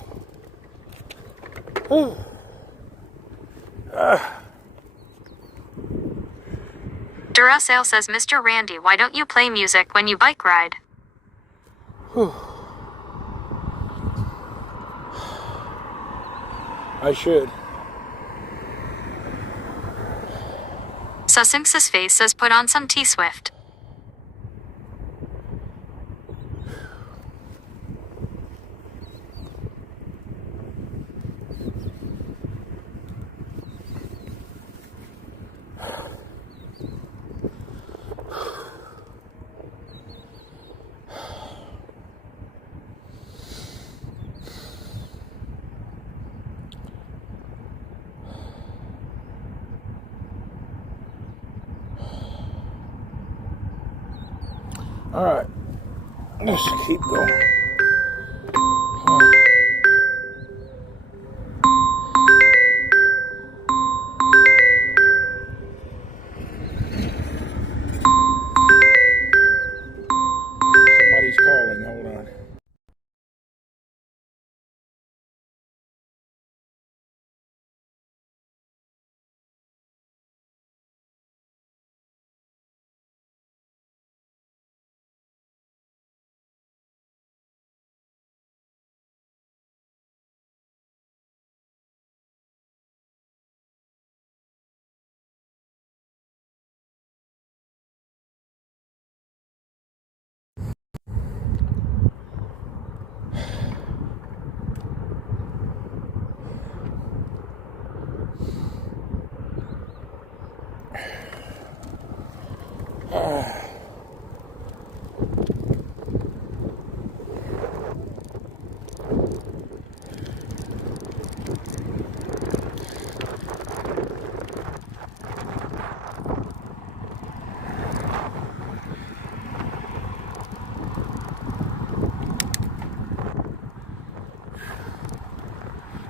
Duracell says, Mr. Randy, why don't you play music when you bike ride? I should. Susimsa's face says, put on some T-Swift. All right, let's keep going. Somebody's calling. Hold on.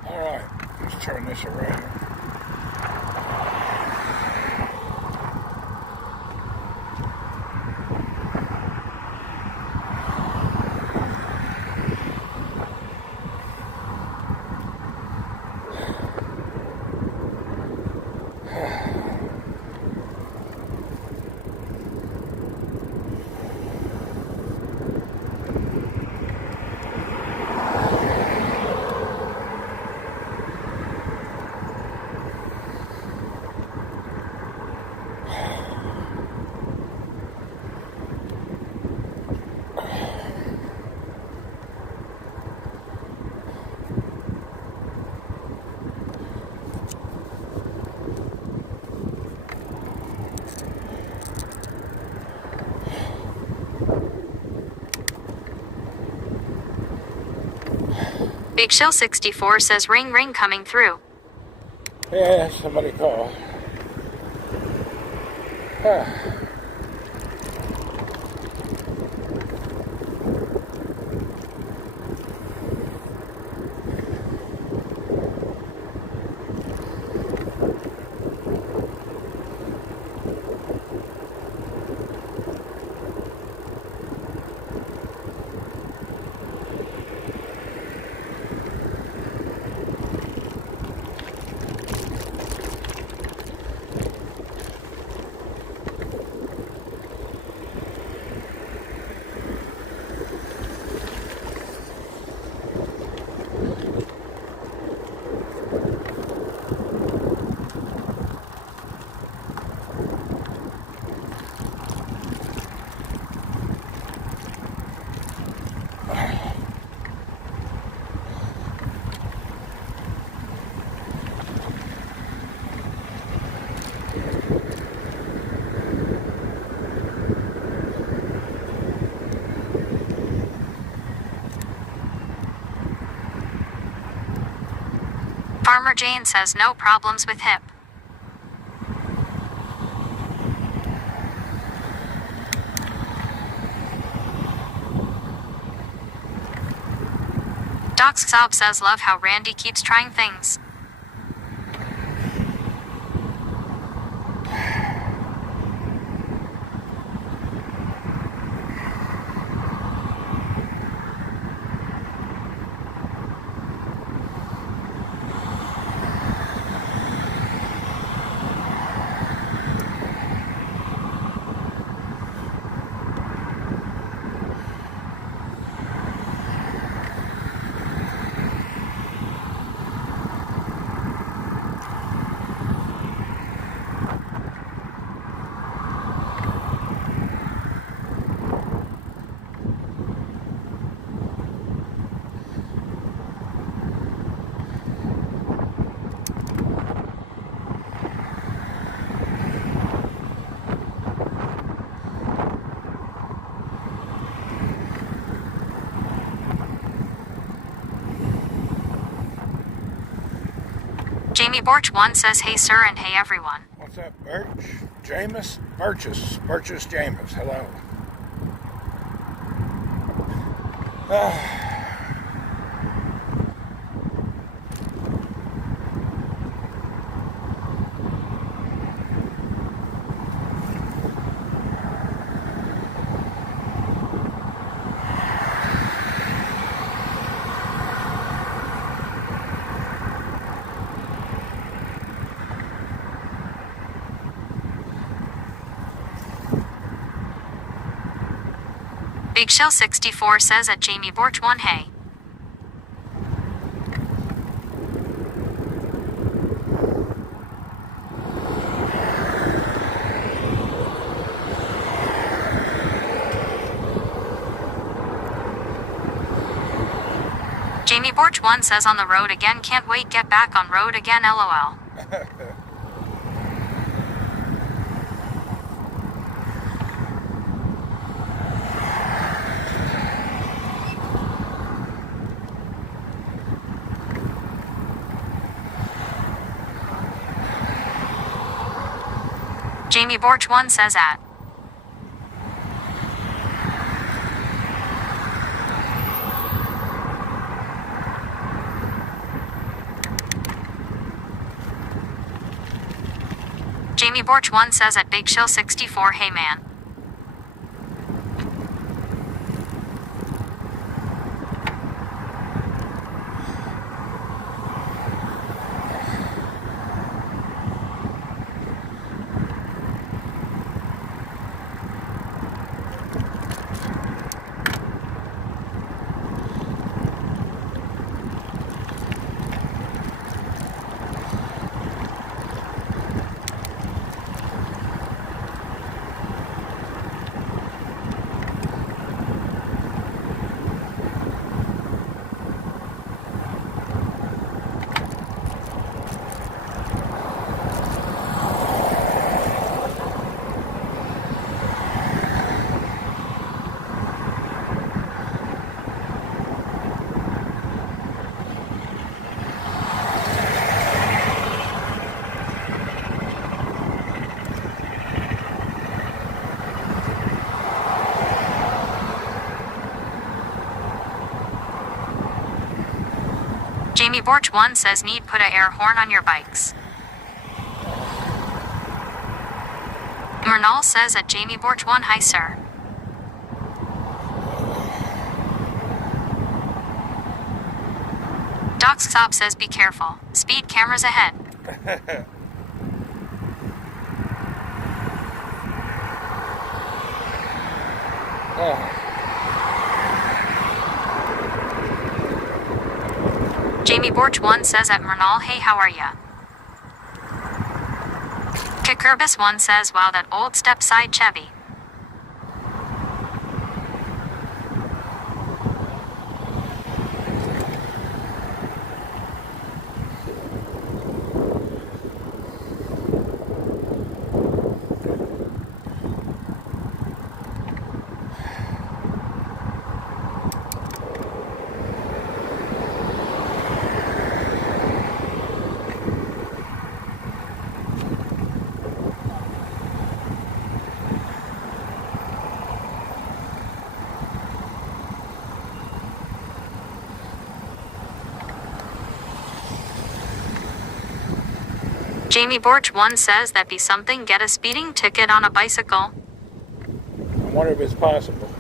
All right, let's turn this around. Big Shell 64 says ring ring coming through. Yeah, somebody called. Farmer Jane says no problems with hip. Doc Sob says love how Randy keeps trying things. Jamie Borch 1 says hey sir and hey everyone. What's up, Birch? Jameis? Burgess Jameis, hello. Big Shell 64 says at Jamie Borch 1 hey. Jamie Borch 1 says on the road again, can't wait, get back on road again, lol. Jamie Borch 1 says at Jamie Borch 1 says at Big Shell 64 hey man. Jamie Borch 1 says need put a air horn on your bikes. Mernal says at Jamie Borch 1 hi sir. Doc Stop says be careful, speed cameras ahead. Jamie Borch 1 says at Mernal hey how are ya? Kikurbis 1 says wow that old step side Chevy. Jamie Borch 1 says that be something, get a speeding ticket on a bicycle. I wonder if it's possible.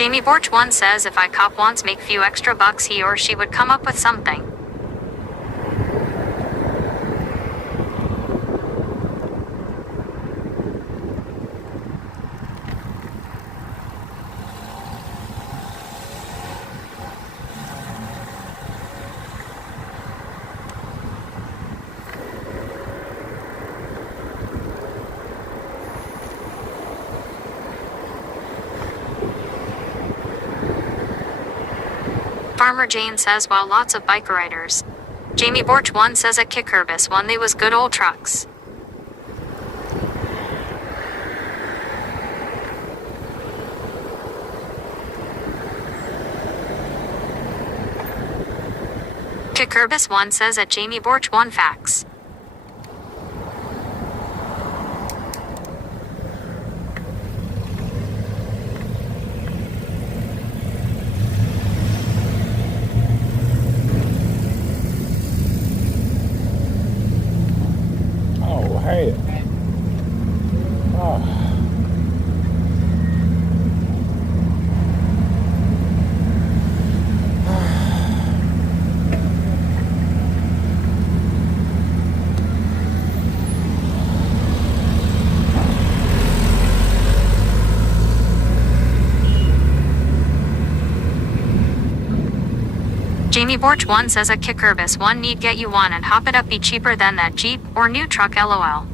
Jamie Borch 1 says if I cop wants make few extra bucks he or she would come up with something. Farmer Jane says while lots of biker riders. Jamie Borch 1 says at Kickerbus 1 they was good old trucks. Kickerbus 1 says at Jamie Borch 1 facts. Hey. Oh. Jamie Borch 1 says at Kickerbus 1 need get you one and hop it up be cheaper than that Jeep or new truck lol.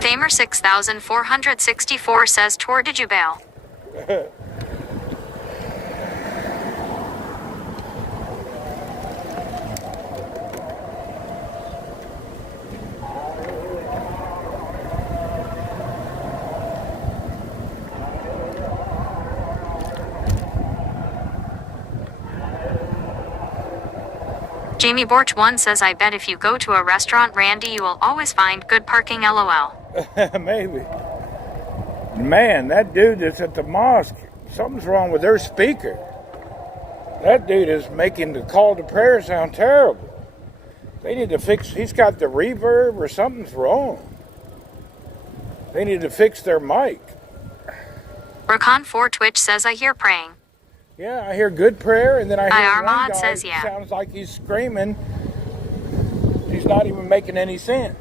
Famer 6464 says tour did you bail? Jamie Borch 1 says I bet if you go to a restaurant Randy you will always find good parking lol. Maybe. Man, that dude that's at the mosque, something's wrong with their speaker. That dude is making the call to prayer sound terrible. They need to fix, he's got the reverb or something's wrong. They need to fix their mic. Rakan 4 Twitch says I hear praying. Yeah, I hear good prayer, and then I hear one Armand guy says yeah. Sounds like he's screaming. He's not even making any sense.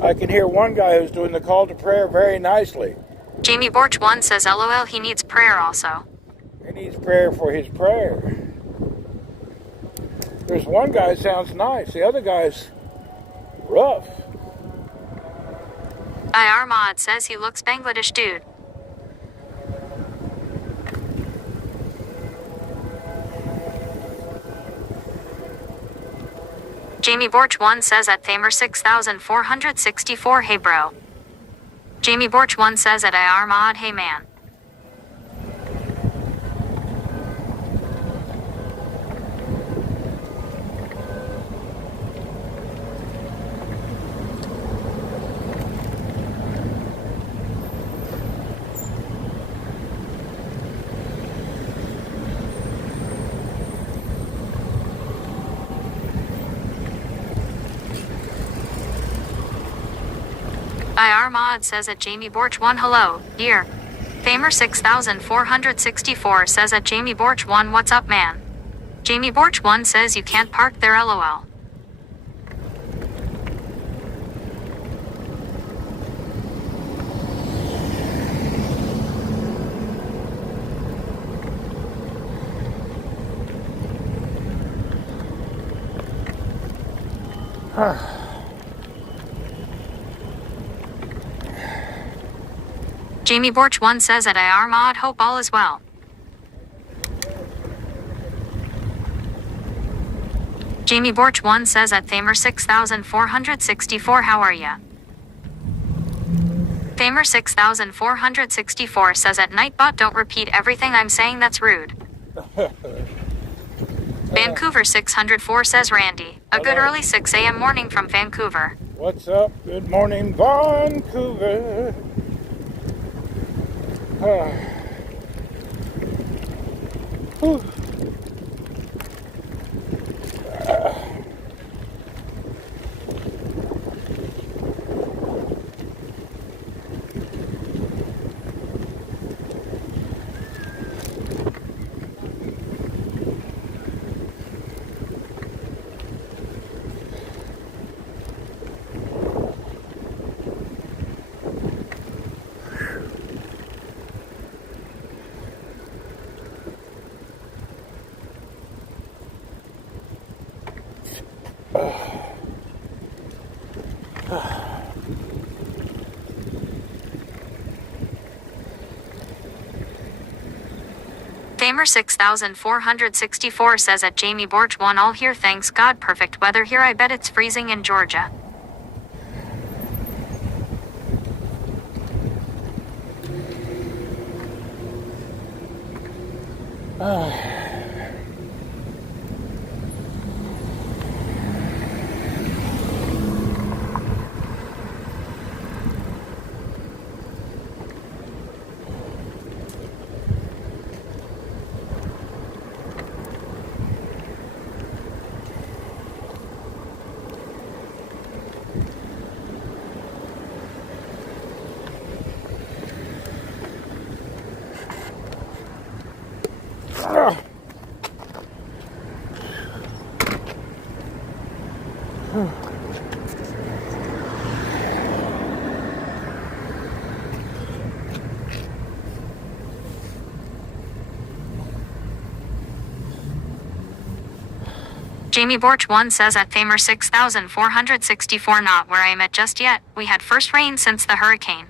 I can hear one guy who's doing the call to prayer very nicely. Jamie Borch 1 says lol he needs prayer also. He needs prayer for his prayer. There's one guy who sounds nice. The other guy's rough. Armand says he looks Bangladesh dude. Jamie Borch 1 says at Thamer 6464 hey bro. Jamie Borch 1 says at Armand hey man. Armand says at Jamie Borch 1 hello, dear. Famer 6464 says at Jamie Borch 1 what's up man. Jamie Borch 1 says you can't park there lol. Jamie Borch 1 says at IR Mod, hope all is well. Jamie Borch 1 says at Thamer 6464, how are ya? Thamer 6464 says at Nightbot, don't repeat everything I'm saying, that's rude. Vancouver 604 says Randy, a good early 6 a.m. morning from Vancouver. What's up? Good morning, Vancouver. Whew. Thamer 6464 says at Jamie Borch 1 all here, thanks God, perfect weather here, I bet it's freezing in Georgia. Jamie Borch 1 says at Thamer 6464, not where I'm at just yet, we had first rain since the hurricane.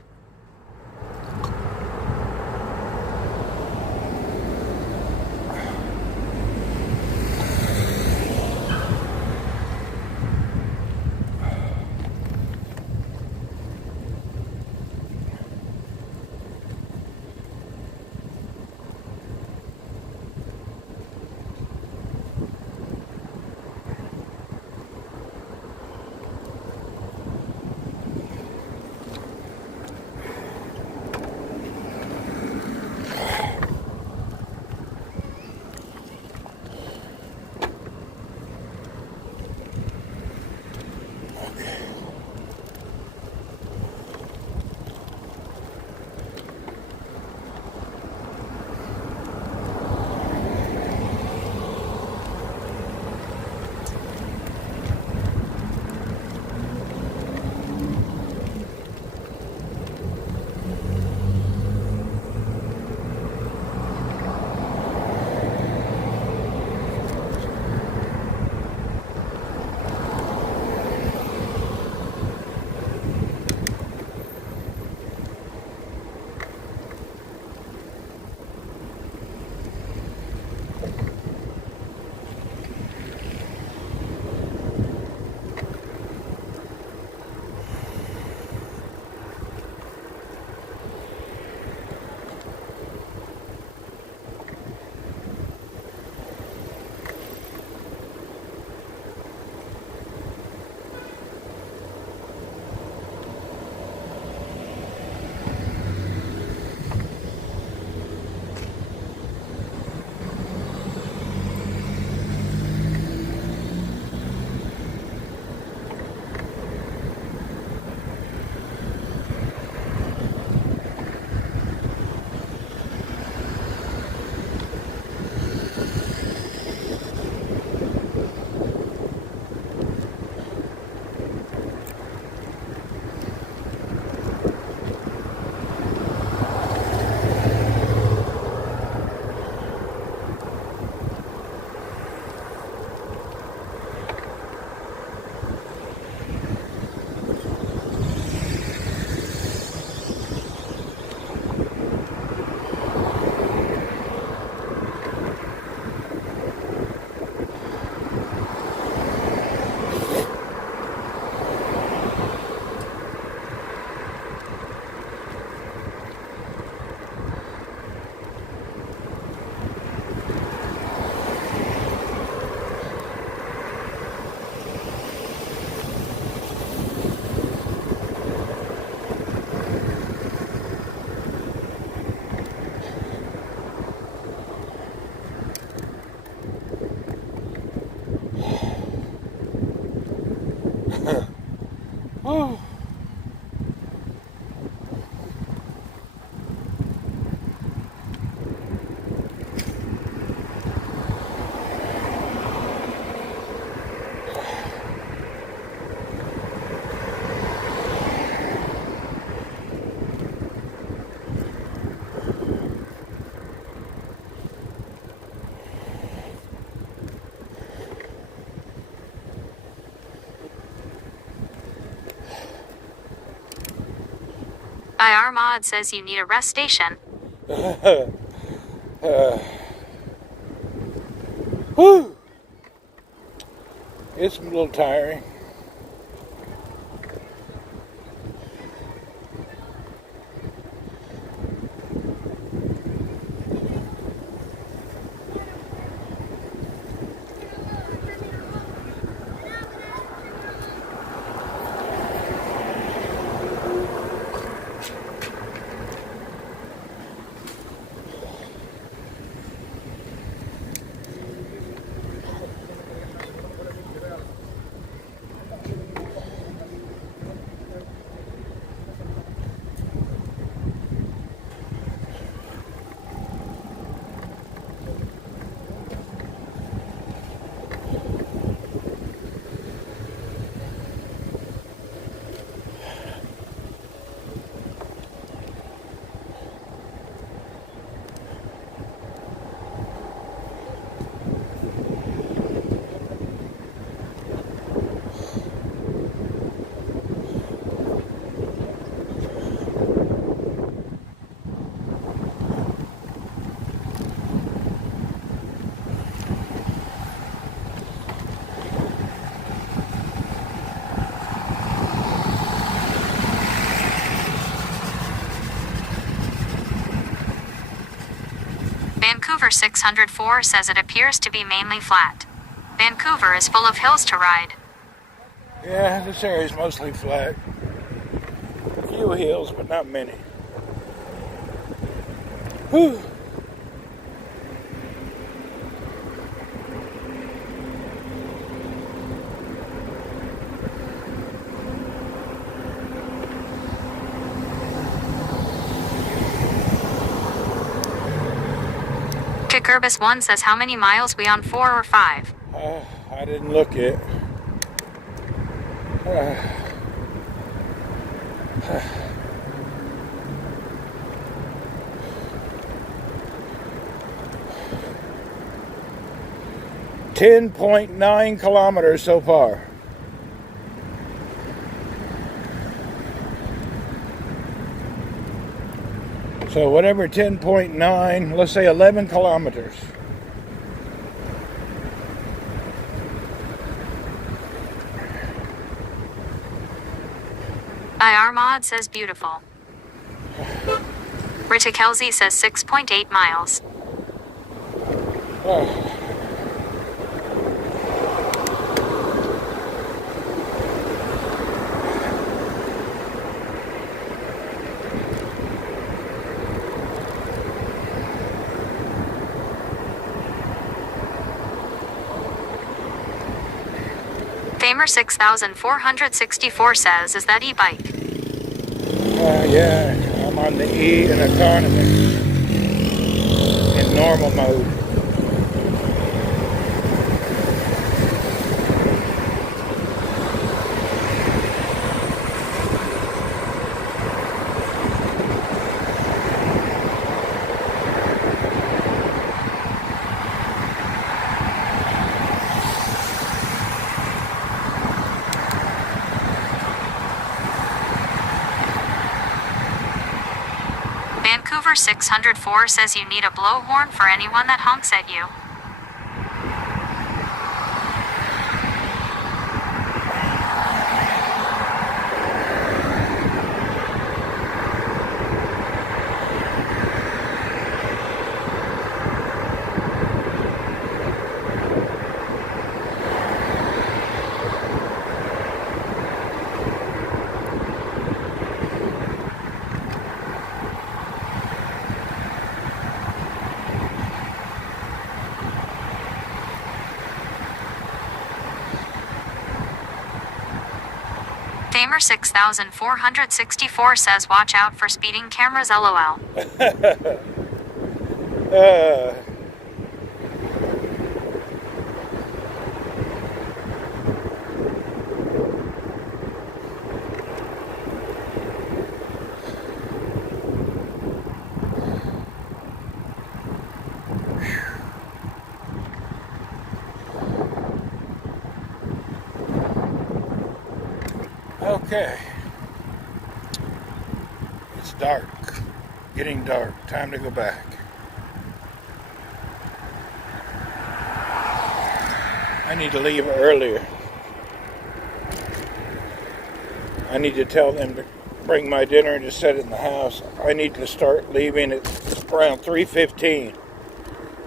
IR Mod says you need a rest station. Whew. It's a little tiring. Vancouver 604 says it appears to be mainly flat. Vancouver is full of hills to ride. Yeah, this area is mostly flat. A few hills, but not many. Whew. Kikurbis 1 says how many miles we on 4 or 5? I didn't look yet. 10.9 kilometers so far. So whatever 10.9, let's say 11 kilometers. IR Mod says beautiful. Rita Kelsey says 6.8 miles. Famer 6464 says, is that e-bike? Yeah, I'm on the E in economy, in normal mode. Vancouver 604 says you need a blowhorn for anyone that honks at you. Famer 6464 says watch out for speeding cameras lol. Okay. It's dark. Getting dark. Time to go back. I need to leave earlier. I need to tell them to bring my dinner and just set it in the house. I need to start leaving at around 3:15.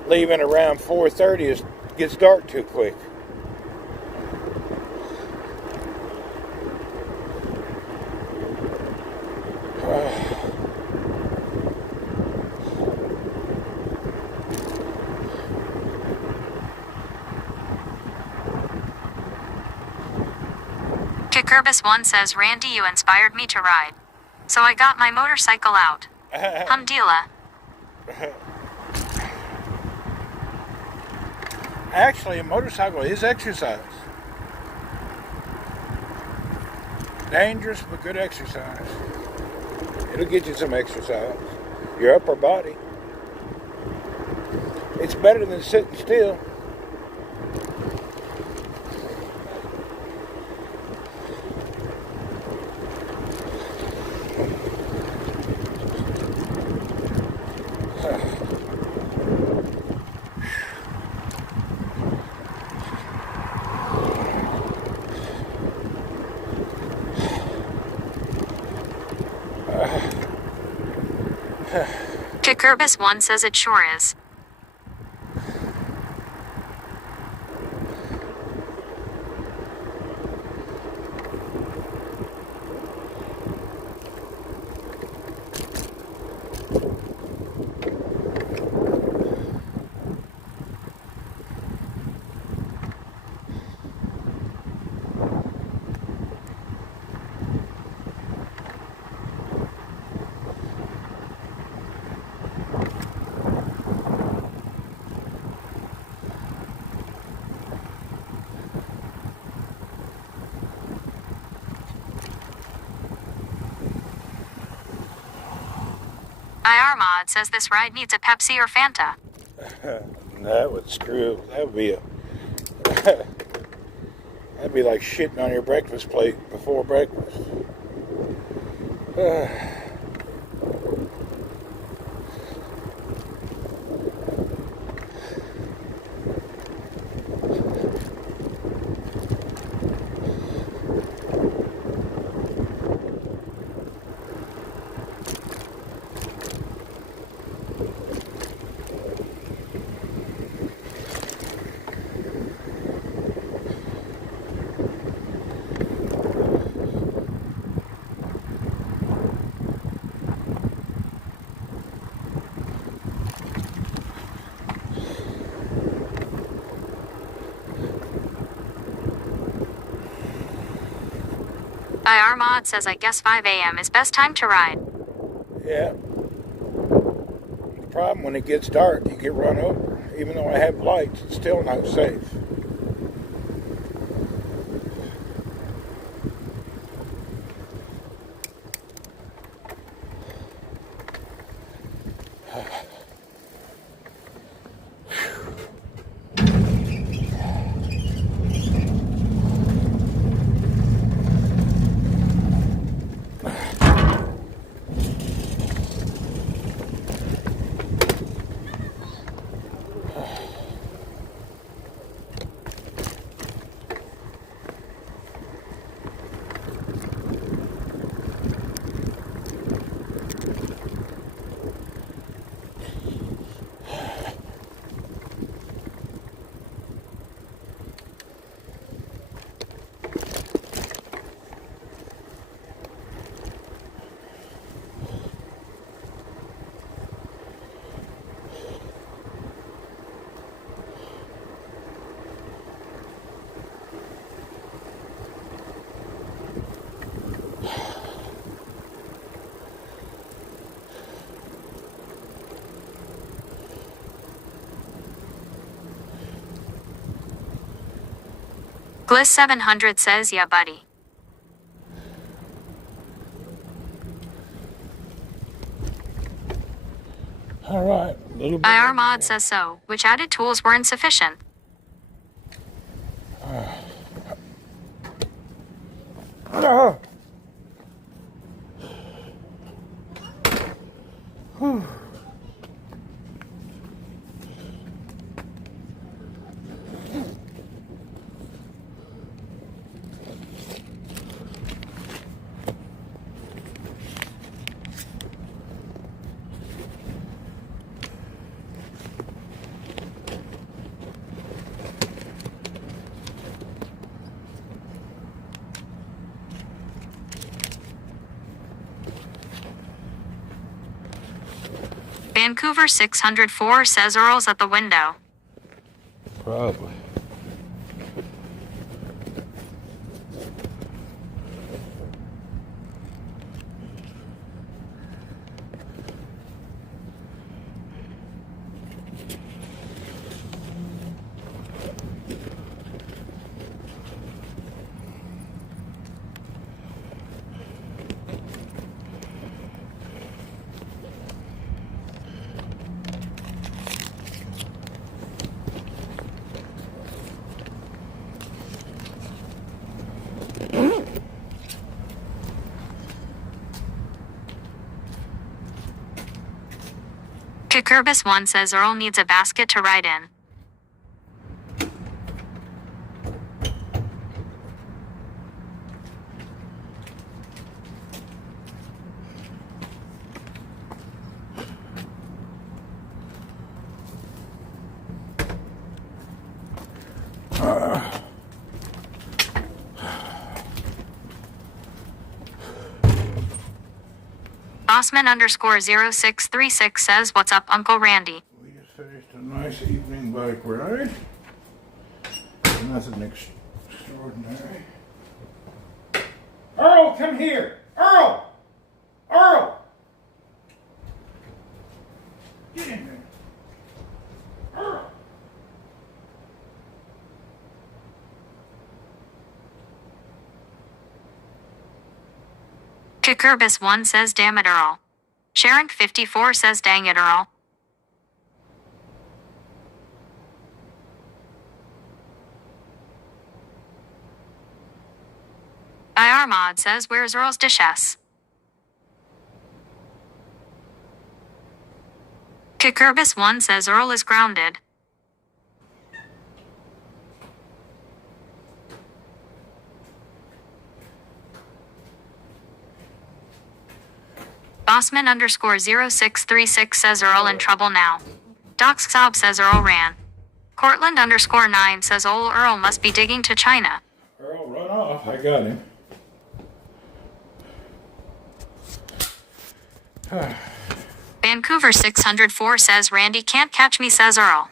Leaving around 4:30 it gets dark too quick. Kikurbis1 says, Randy, you inspired me to ride. So I got my motorcycle out. Hamdulillah. Actually, a motorcycle is exercise. Dangerous, but good exercise. It'll get you some exercise. Your upper body. It's better than sitting still. Kikurbis1 says it sure is. IR Mod says this ride needs a Pepsi or Fanta. That would screw. That would be a. That'd be like shitting on your breakfast plate before breakfast. IR Mod says I guess 5 a.m. is best time to ride. Yeah. The problem when it gets dark, you get run over. Even though I have lights, it's still not safe. Gliss700 says yeah buddy. Alright, a little bit. IR Mod says so, which added tools were insufficient. Vancouver 604 says Earl's at the window. Probably. Cucurbis 1 says Earl needs a basket to ride in. Bossman_0636 says, what's up, Uncle Randy? We just finished a nice evening bike ride. Nothing extraordinary. Earl, come here! Earl! Earl! Get in there. Earl! Cucurbis 1 says, damn it, Earl. Sharon 54 says, dang it, Earl. IR Mod says, where's Earl's dishes? Cucurbis 1 says Earl is grounded. Bossman_0636 says Earl in trouble now. Doxxob says Earl ran. Cortland_9 says old Earl must be digging to China. Earl, run off. I got him. Vancouver 604 says Randy can't catch me, says Earl.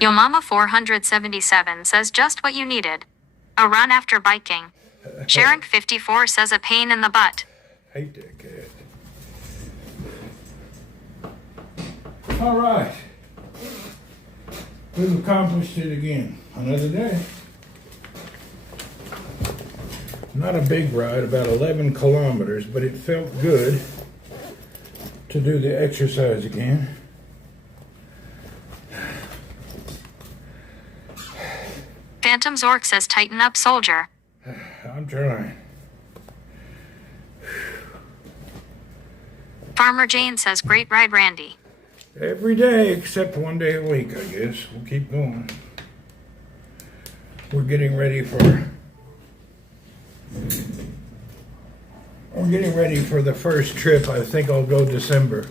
Yo Mama 477 says just what you needed. A run after biking. Sharon 54 says a pain in the butt. Hate that cat. All right. We've accomplished it again. Another day. Not a big ride, about 11 kilometers, but it felt good to do the exercise again. Phantom Zork says tighten up, soldier. I'm trying. Farmer Jane says great ride, Randy. Every day except one day a week, I guess. We'll keep going. We're getting ready for the first trip. I think I'll go December.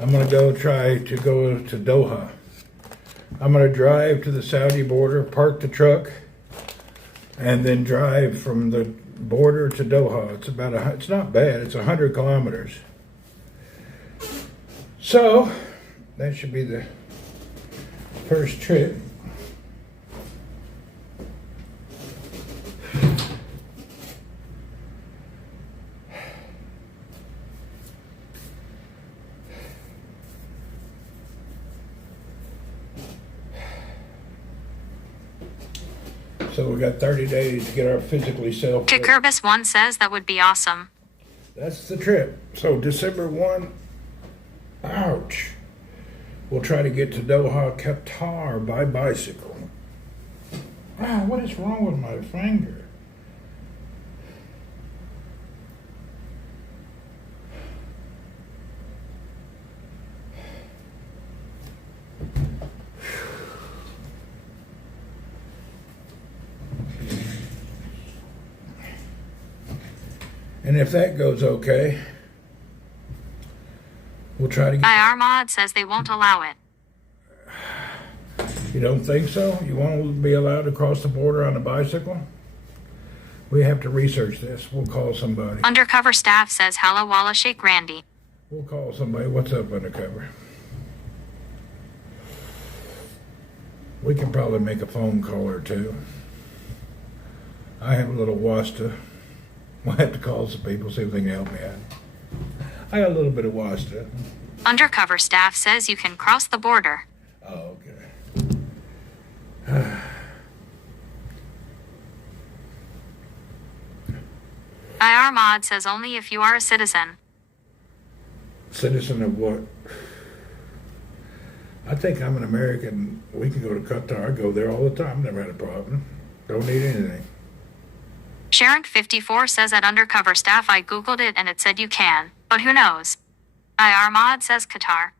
I'm gonna try to go to Doha. I'm gonna drive to the Saudi border, park the truck, and then drive from the border to Doha. It's not bad. It's 100 kilometers. So that should be the first trip. So we got 30 days to get our physically self. Cucurbis 1 says that would be awesome. That's the trip. So December 1, ouch. We'll try to get to Doha, Qatar by bicycle. Wow, what is wrong with my finger? And if that goes okay, we'll try to get... IR mod says they won't allow it. You don't think so? You won't be allowed to cross the border on a bicycle? We have to research this. We'll call somebody. Undercover staff says Halla Walla Shake Randy. We'll call somebody. What's up, undercover? We can probably make a phone call or two. I have a little wasta. We'll have to call some people, see if they can help me out. I got a little bit of wasta. Undercover staff says you can cross the border. Oh, okay. IR mod says only if you are a citizen. Citizen of what? I think I'm an American. We can go to Qatar. I go there all the time. Never had a problem. Don't need anything. Sharon54 says at undercover staff I googled it and it said you can, but who knows? IR mod says Qatar.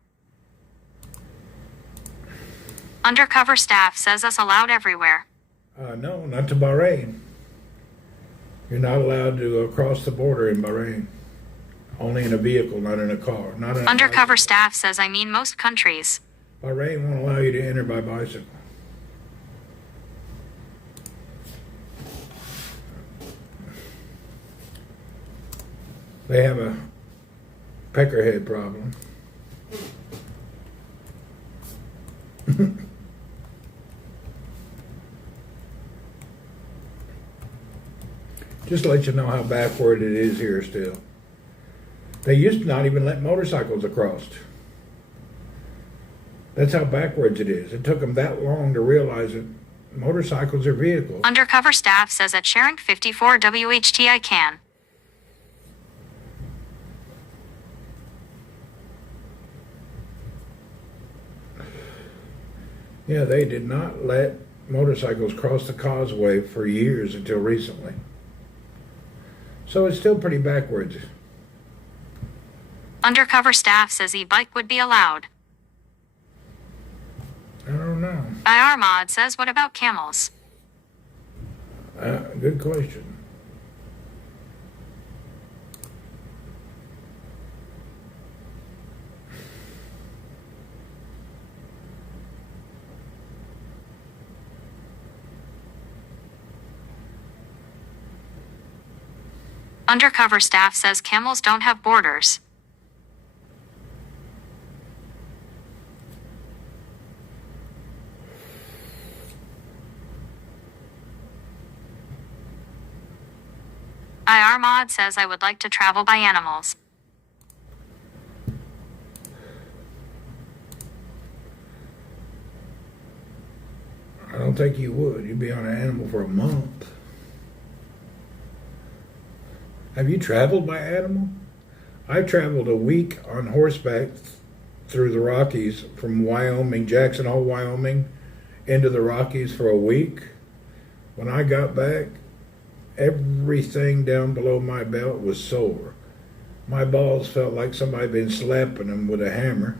Undercover staff says us allowed everywhere. No, not to Bahrain. You're not allowed to cross the border in Bahrain. Only in a vehicle, not in a car. Not in Undercover staff says I mean most countries. Bahrain won't allow you to enter by bicycle. They have a peckerhead problem. Just to let you know how backward it is here still. They used to not even let motorcycles across. That's how backwards it is. It took them that long to realize that motorcycles are vehicles. Undercover staff says at Sharing54 WHT I can. Yeah, they did not let motorcycles cross the causeway for years until recently. So it's still pretty backwards. Undercover staff says e-bike would be allowed. I don't know. IR mod says what about camels? Good question. Undercover staff says camels don't have borders. IR mod says I would like to travel by animals. I don't think you would. You'd be on an animal for a month. Have you traveled by animal? I traveled a week on horseback through the Rockies from Wyoming, Jackson Hole, Wyoming, into the Rockies for a week. When I got back, everything down below my belt was sore. My balls felt like somebody had been slapping them with a hammer.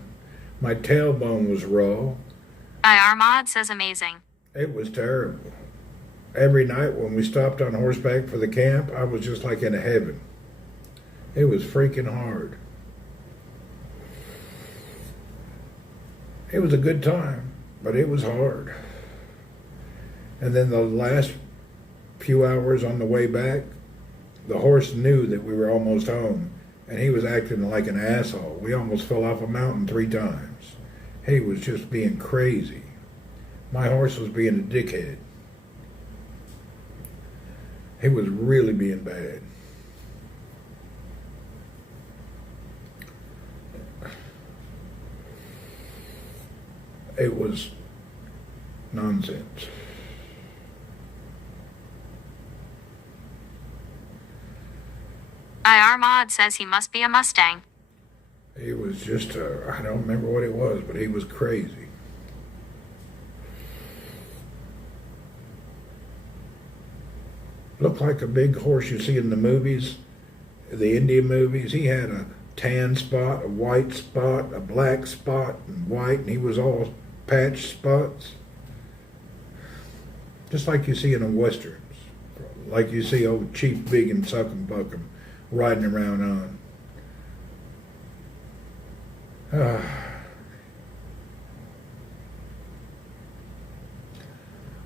My tailbone was raw. IR mod says amazing. It was terrible. Every night when we stopped on horseback for the camp, I was just like in heaven. It was freaking hard. It was a good time, but it was hard. And then the last few hours on the way back, the horse knew that we were almost home, and he was acting like an asshole. We almost fell off a mountain 3 times. He was just being crazy. My horse was being a dickhead. He was really being bad. It was nonsense. IR mod says he must be a Mustang. He was just, I don't remember what it was, but he was crazy. Looked like a big horse you see in the movies, the Indian movies. He had a tan spot, a white spot, a black spot, and white, and he was all patch spots. Just like you see in the westerns. Like you see old Chief Big and Suck 'em Buck 'em riding around on.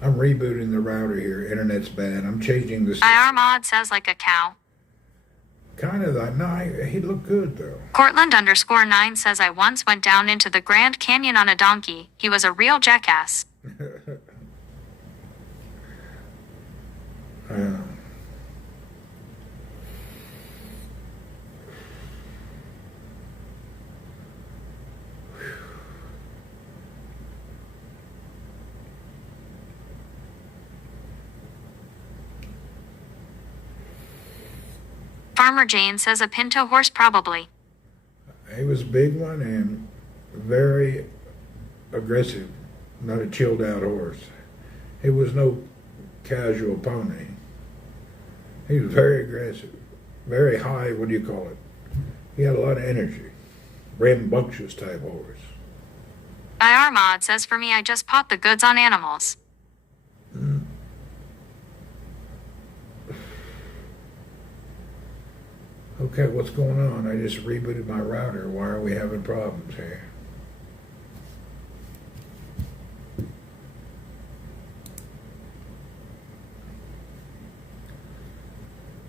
I'm rebooting the router here. Internet's bad. I'm changing the... IR mod says like a cow. Kind of that. No, he looked good, though. Cortland_9 says I once went down into the Grand Canyon on a donkey. He was a real jackass. Farmer Jane says a pinto horse probably. He was a big one and very aggressive, not a chilled out horse. He was no casual pony. He was very aggressive, very high, what do you call it? He had a lot of energy, rambunctious type horse. IR mod says for me I just bought the goods on animals. Okay, what's going on? I just rebooted my router. Why are we having problems here?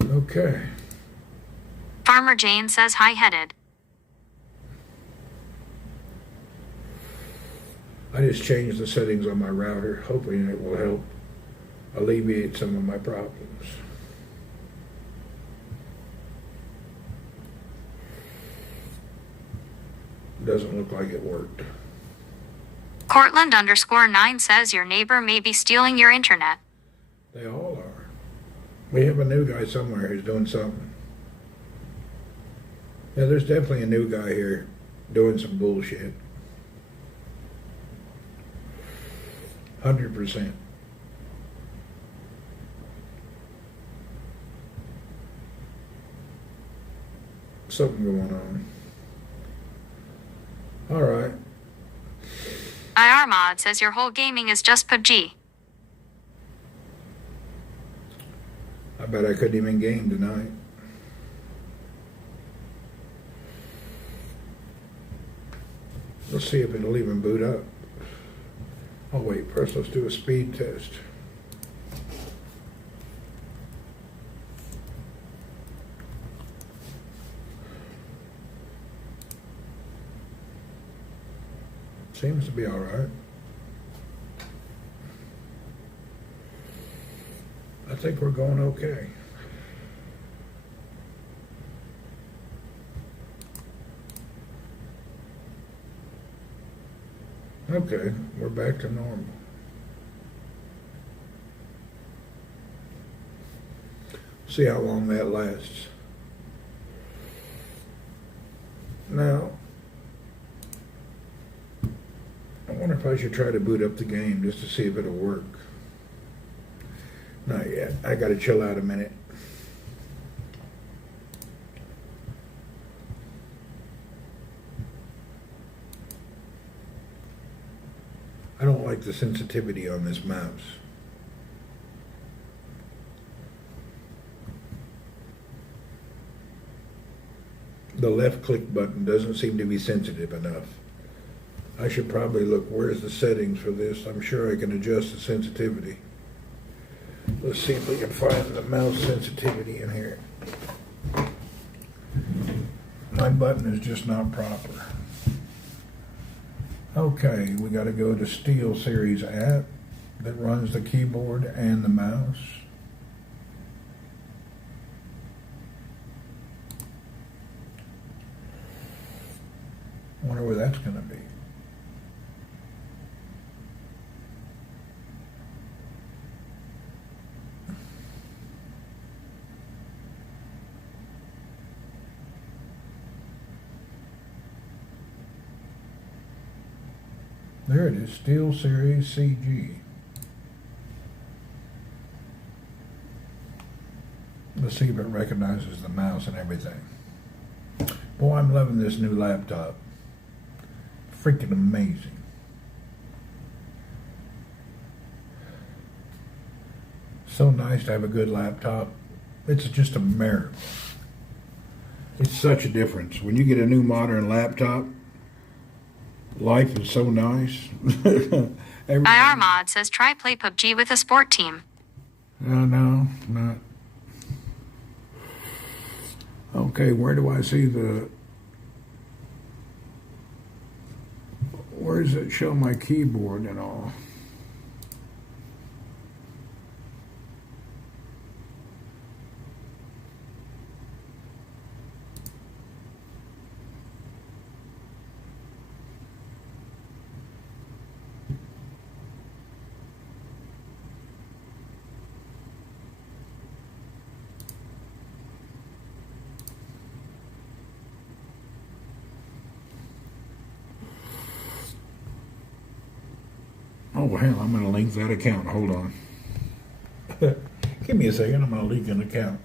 Okay. Farmer Jane says high-headed. I just changed the settings on my router, hoping it will help alleviate some of my problems. Doesn't look like it worked. Cortland_9 says your neighbor may be stealing your internet. They all are. We have a new guy somewhere who's doing something. Yeah, there's definitely a new guy here doing some bullshit. 100%. Something going on. All right. IR mod says your whole gaming is just PUBG. I bet I couldn't even game tonight. Let's see if it'll even boot up. Oh wait, first let's do a speed test. Seems to be all right. I think we're going okay. Okay, we're back to normal. See how long that lasts. Now, I wonder if I should try to boot up the game just to see if it'll work. Not yet. I gotta chill out a minute. I don't like the sensitivity on this mouse. The left click button doesn't seem to be sensitive enough. I should probably look, where's the settings for this? I'm sure I can adjust the sensitivity. Let's see if we can find the mouse sensitivity in here. My button is just not proper. Okay, we got to go to SteelSeries app that runs the keyboard and the mouse. Wonder where that's going to be. There it is, SteelSeries CG. Let's see if it recognizes the mouse and everything. Boy, I'm loving this new laptop. Freaking amazing. So nice to have a good laptop. It's just a miracle. It's such a difference. When you get a new modern laptop, life is so nice. IR Mod says try play PUBG with a sport team. No, not. Okay, where do I see the... Where does it show my keyboard and all? Oh, hell, I'm going to link that account. Hold on. Give me a second. I'm going to link an account.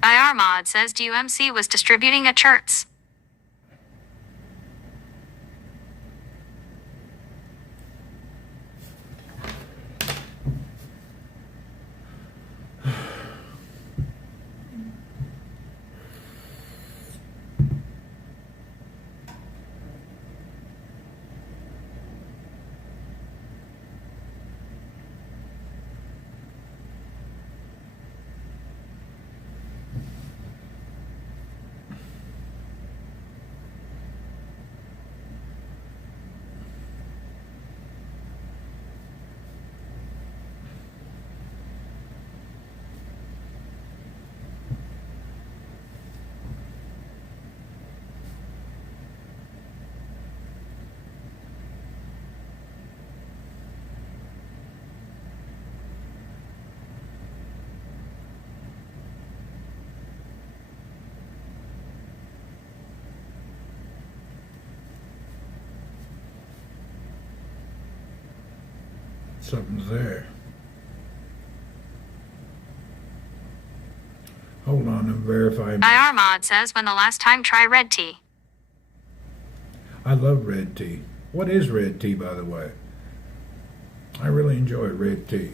IR Mod says DUMC was distributing at shirts. Something's there. Hold on and verify. IR Mod says when the last time try red tea. I love red tea. What is red tea, by the way? I really enjoy red tea.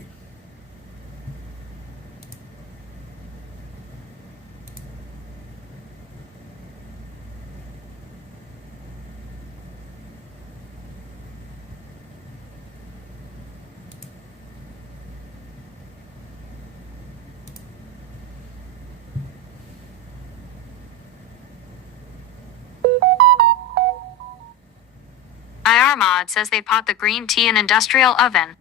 IR Mod says they pot the green tea in industrial oven.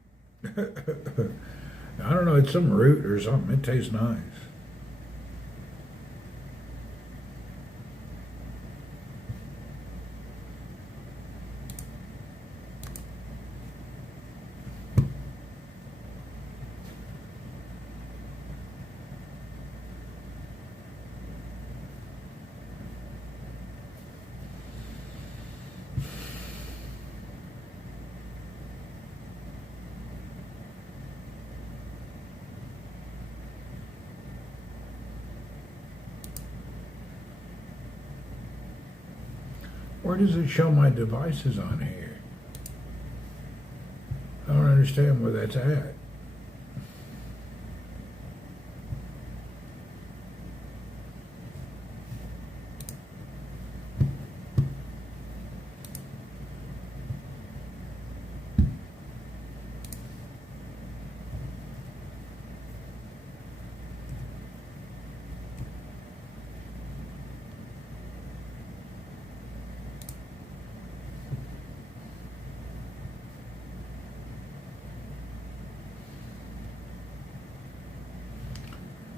I don't know, it's some root or something. It tastes nice. Where does it show my devices on here? I don't understand where that's at.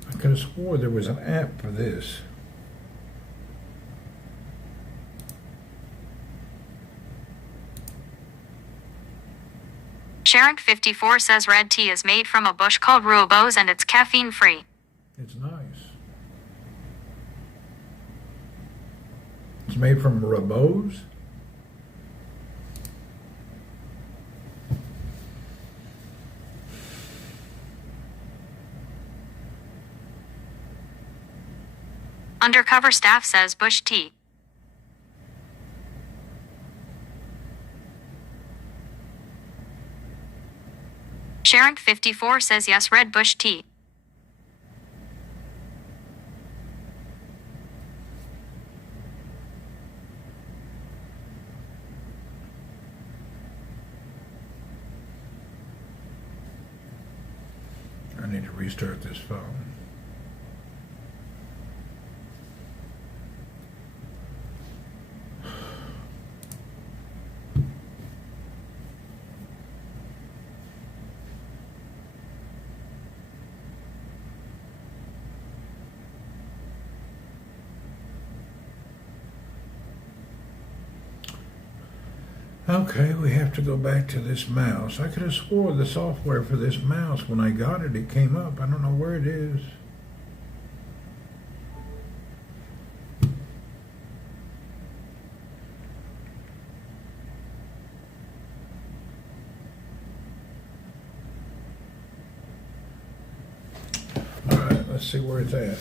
I could have swore there was an app for this. Sharon54 says red tea is made from a bush called rooibos and it's caffeine free. It's nice. It's made from rooibos? Undercover staff says bush tea. Sharon54 says yes, red bush tea. I need to restart this phone. Okay, we have to go back to this mouse. I could have swore the software for this mouse, when I got it, it came up. I don't know where it is. All right, let's see where it's at.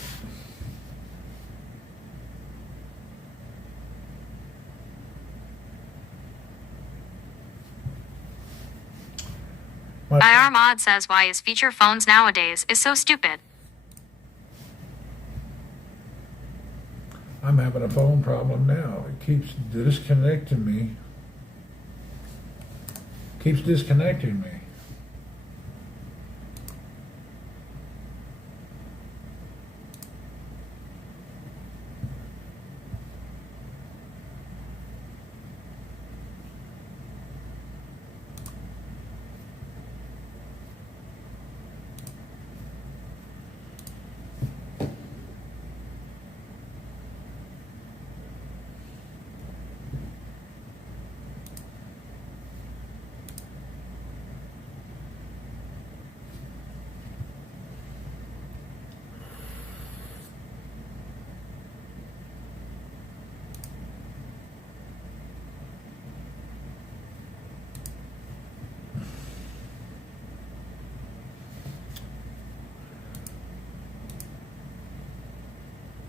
IR Mod says why is feature phones nowadays is so stupid. I'm having a phone problem now. It keeps disconnecting me. Keeps disconnecting me.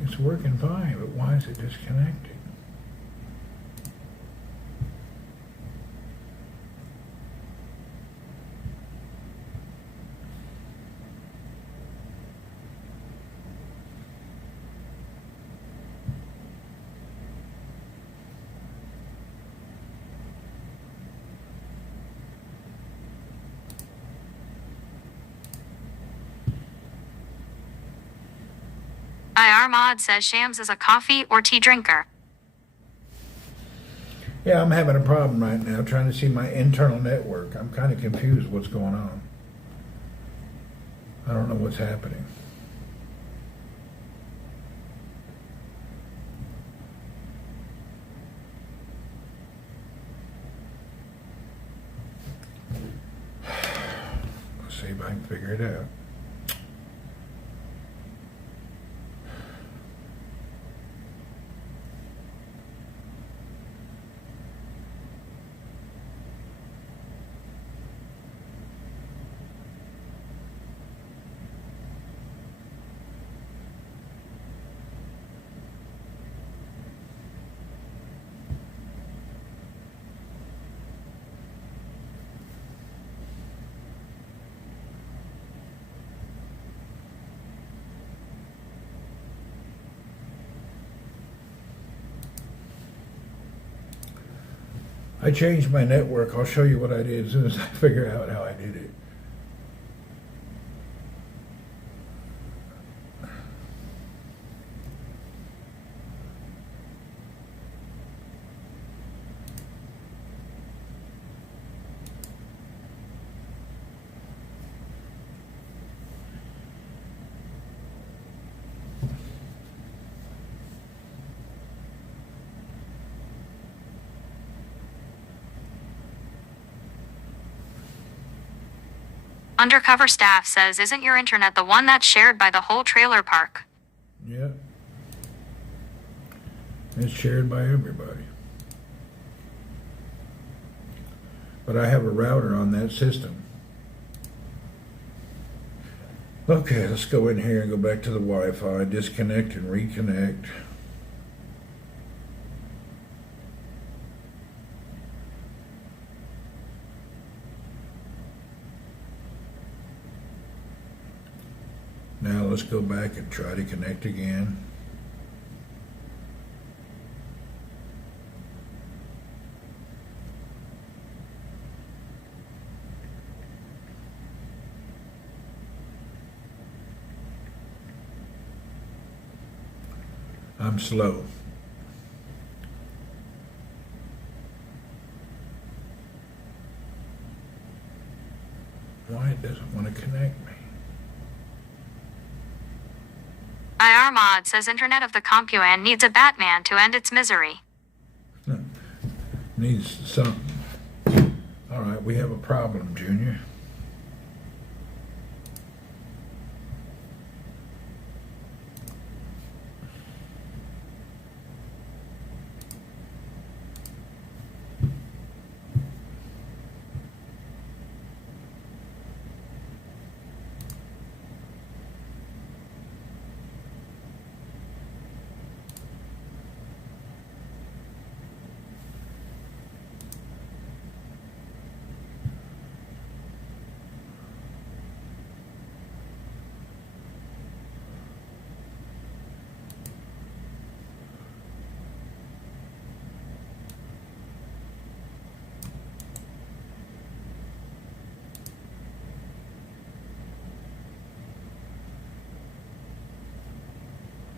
It's working fine, but why is it disconnecting? IR Mod says Shams is a coffee or tea drinker. Yeah, I'm having a problem right now trying to see my internal network. I'm kind of confused what's going on. I don't know what's happening. Let's see if I can figure it out. I changed my network. I'll show you what I did as soon as I figure out how I did it. Undercover staff says, isn't your internet the one that's shared by the whole trailer park? Yeah. It's shared by everybody. But I have a router on that system. Okay, let's go in here and go back to the Wi-Fi, disconnect and reconnect. Now let's go back and try to connect again. I'm slow. Why it doesn't want to connect me? IR Mod says Internet of the CompuN needs a Batman to end its misery. Needs something. All right, we have a problem, Junior.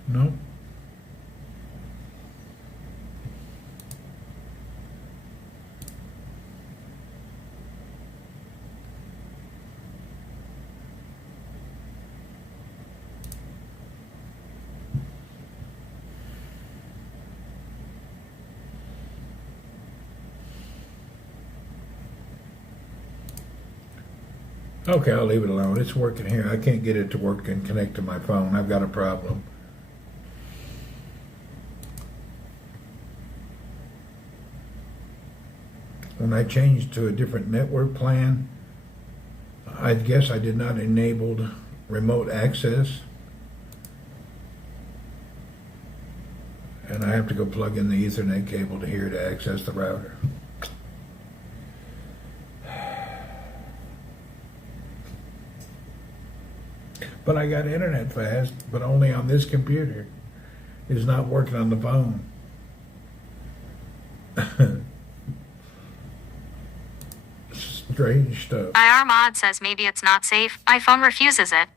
No. Okay, I'll leave it alone. It's working here. I can't get it to work and connect to my phone. I've got a problem. When I changed to a different network plan, I guess I did not enable remote access. And I have to go plug in the Ethernet cable to here to access the router. But I got internet fast, but only on this computer. It's not working on the phone. Strange stuff. IR Mod says maybe it's not safe. iPhone refuses it.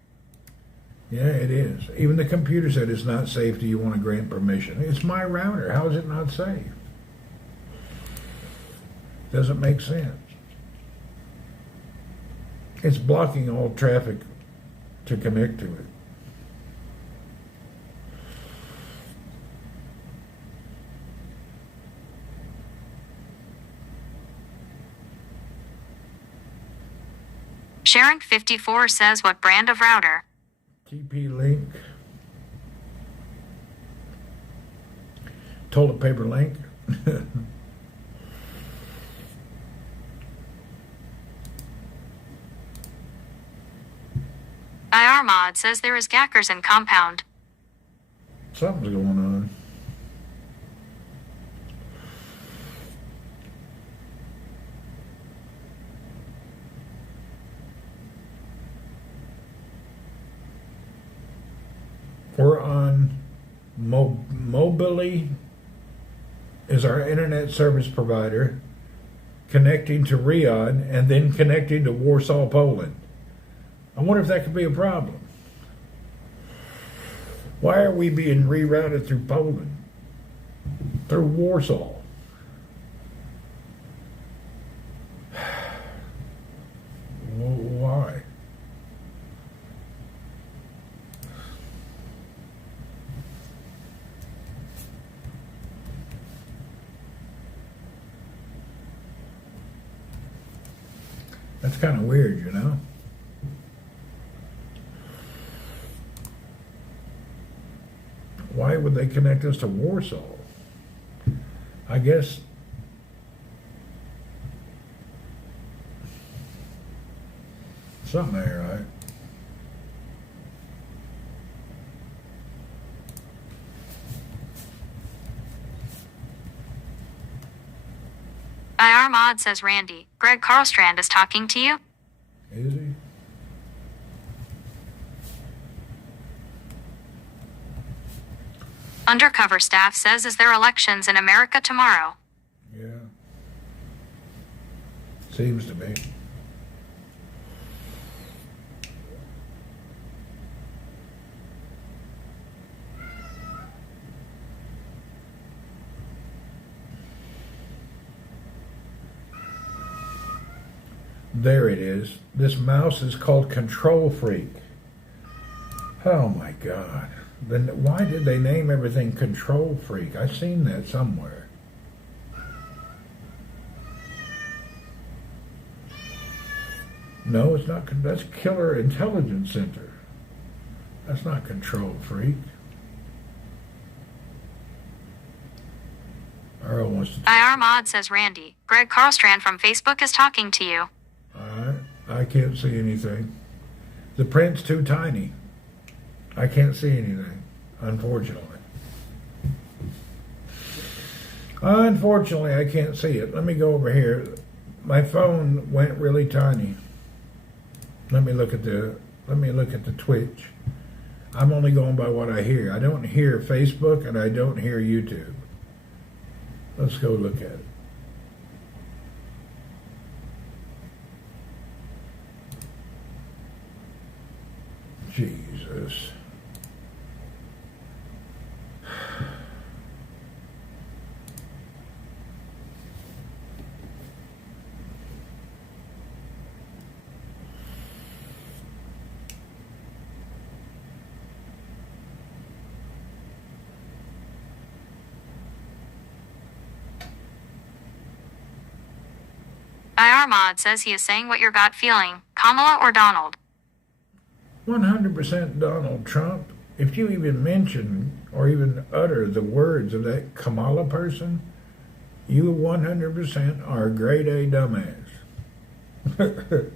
Yeah, it is. Even the computer said it's not safe. Do you want to grant permission? It's my router. How is it not safe? Doesn't make sense. It's blocking all traffic to connect to it. Sharing54 says, what brand of router? TP-Link. Toilet paper link. IR Mod says there is gackers in compound. Something's going on. We're on Mobily is our internet service provider, connecting to Riyadh and then connecting to Warsaw, Poland. I wonder if that could be a problem. Why are we being rerouted through Poland? Through Warsaw? Why? That's kind of weird, you know? they connect us to Warsaw? I guess something ain't right. IR Mod says Randy, Greg Carlstrand is talking to you. Is he? Undercover staff says is there elections in America tomorrow? Yeah. Seems to be. There it is. This mouse is called Control Freak. Oh my God. Then why did they name everything Control Freak? I've seen that somewhere. No, it's not. That's Killer Intelligence Center. That's not Control Freak. Earl wants to... IR Mod says Randy, Greg Carlstrand from Facebook is talking to you. Alright, I can't see anything. The print's too tiny. I can't see anything, unfortunately. Unfortunately, I can't see it. Let me go over here. My phone went really tiny. Let me look at the Twitch. I'm only going by what I hear. I don't hear Facebook and I don't hear YouTube. Let's go look at it. Jesus. IR Mod says he is saying what your gut feeling, Kamala or Donald. 100% Donald Trump. If you even mention or even utter the words of that Kamala person, you 100% are a grade A dumbass. And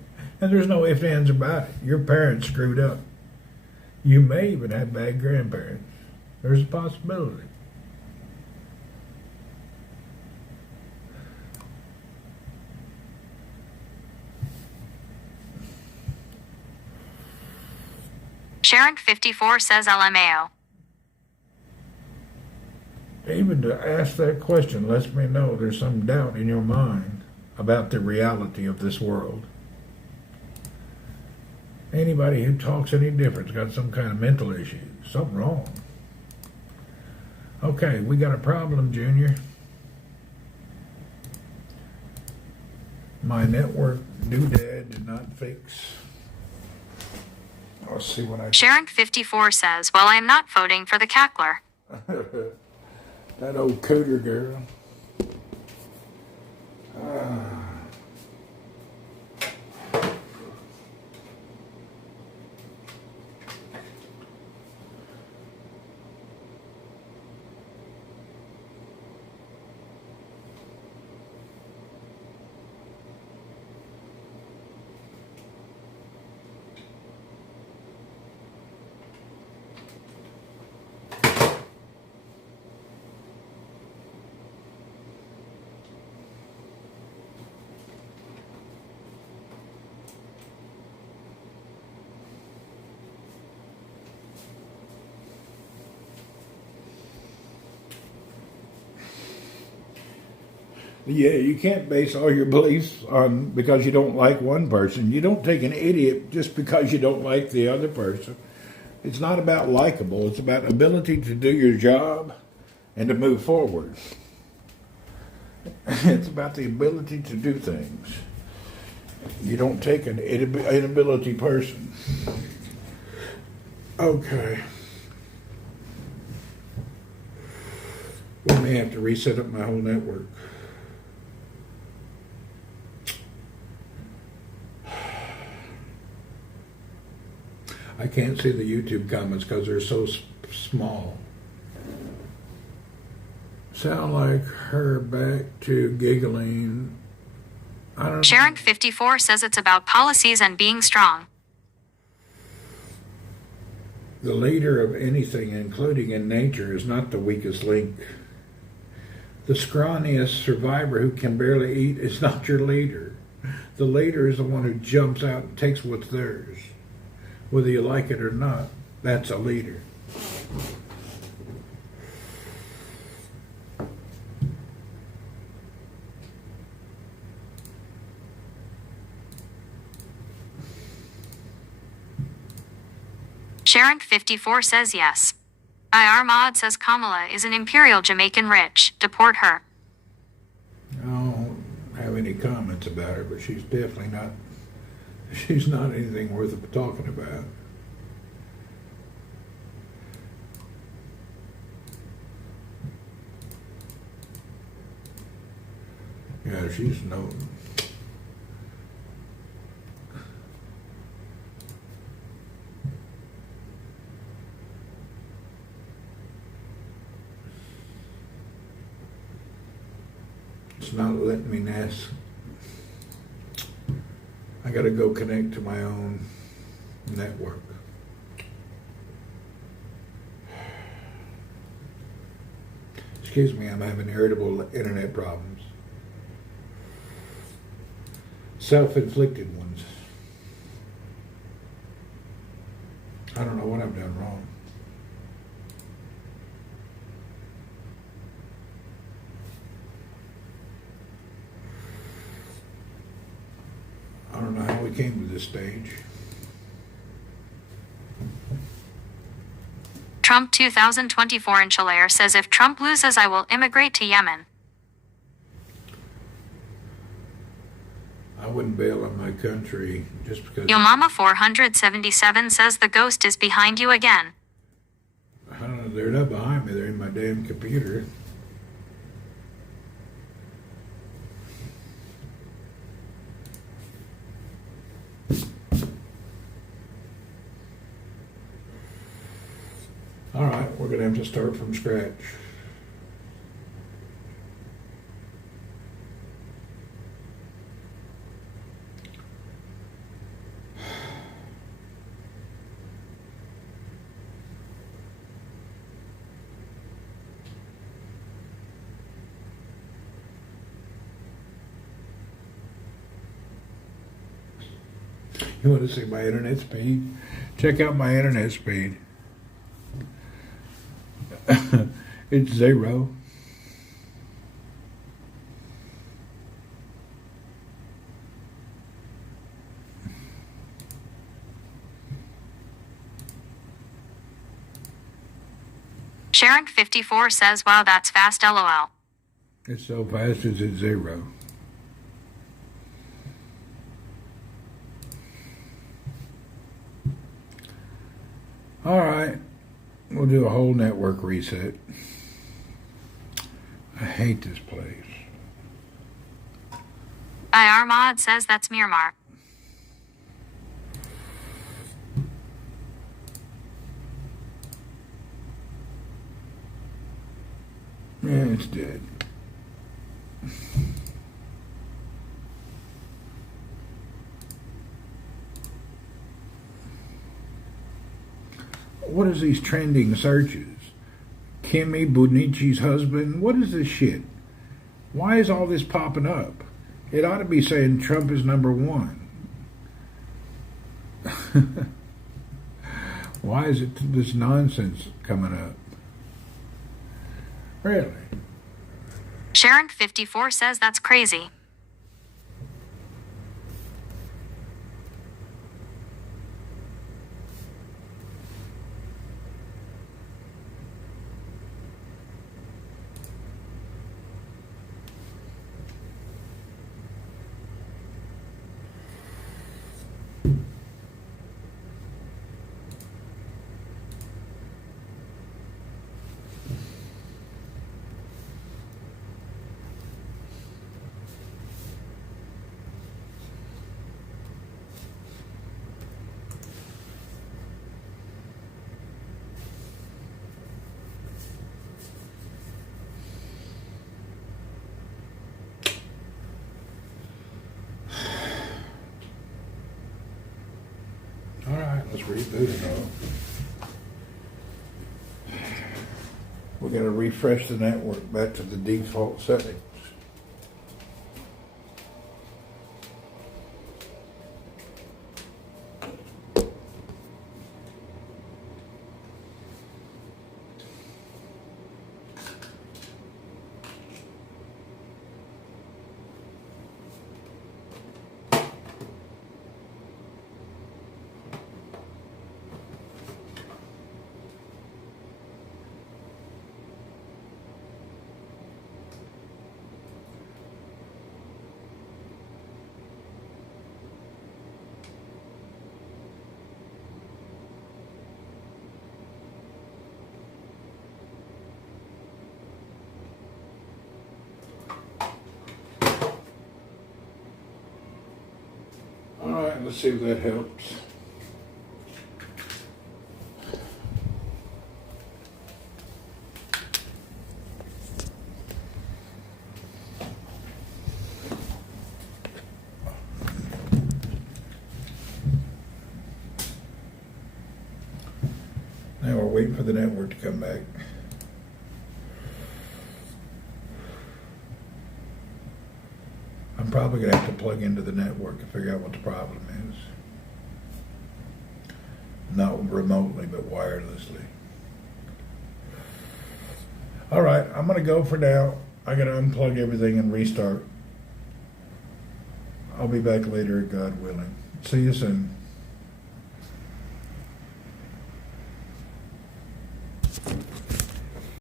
there's no ifs, ands about it. Your parents screwed up. You may even have bad grandparents. There's a possibility. Sharon54 says LMAO. Even to ask that question lets me know there's some doubt in your mind about the reality of this world. Anybody who talks any different's got some kind of mental issue. Something wrong. Okay, we got a problem, Junior. My network doodad did not fix. Let's see what I... Sharon54 says, well, I am not voting for the cackler. That old cooter girl. Yeah, you can't base all your beliefs on because you don't like one person. You don't take an idiot just because you don't like the other person. It's not about likable. It's about ability to do your job and to move forward. It's about the ability to do things. You don't take an inability person. Okay. We may have to reset up my whole network. I can't see the YouTube comments because they're so small. sound like her back to giggling. I don't know. Sharon 54 says it's about policies and being strong. The leader of anything, including in nature, is not the weakest link. The scrawniest survivor who can barely eat is not your leader. The leader is the one who jumps out and takes what's theirs. Whether you like it or not, that's a leader. Sharon 54 says yes. IR Mod says Kamala is an imperial Jamaican rich. Deport her. I don't have any comments about her, but she's definitely not. She's not anything worth talking about. Yeah, she's no. It's not letting me nest. I gotta go connect to my own network. Excuse me, I'm having irritable internet problems. Self-inflicted ones. I don't know what I've done wrong. I don't know how we came to this stage. Trump 2024 in Chalair says if Trump loses, I will immigrate to Yemen. I wouldn't bail on my country just because. Yo Mama 477 says the ghost is behind you again. I don't know, they're not behind me, they're in my damn computer. All right, we're going to have to start from scratch. You want to see my internet speed? Check out my internet speed. It's 0. Sharon 54 says wow that's fast lol. It's so fast as it's 0. All right, we'll do a whole network reset. I hate this place. IR Mod says that's Myanmar. Yeah, it's dead. What is these trending searches? Kimmy Bunici's husband? What is this shit? Why is all this popping up? It ought to be saying Trump is #1. Why is it this nonsense coming up? Really? Sharon 54 says that's crazy. reboot it all. We got to refresh the network back to the default settings. Alright, let's see if that helps. Now we're waiting for the network to come back. I'm probably going to have to plug into the network to figure out what the problem is. Not remotely, but wirelessly. All right, I'm going to go for now. I got to unplug everything and restart. I'll be back later, God willing. See you soon.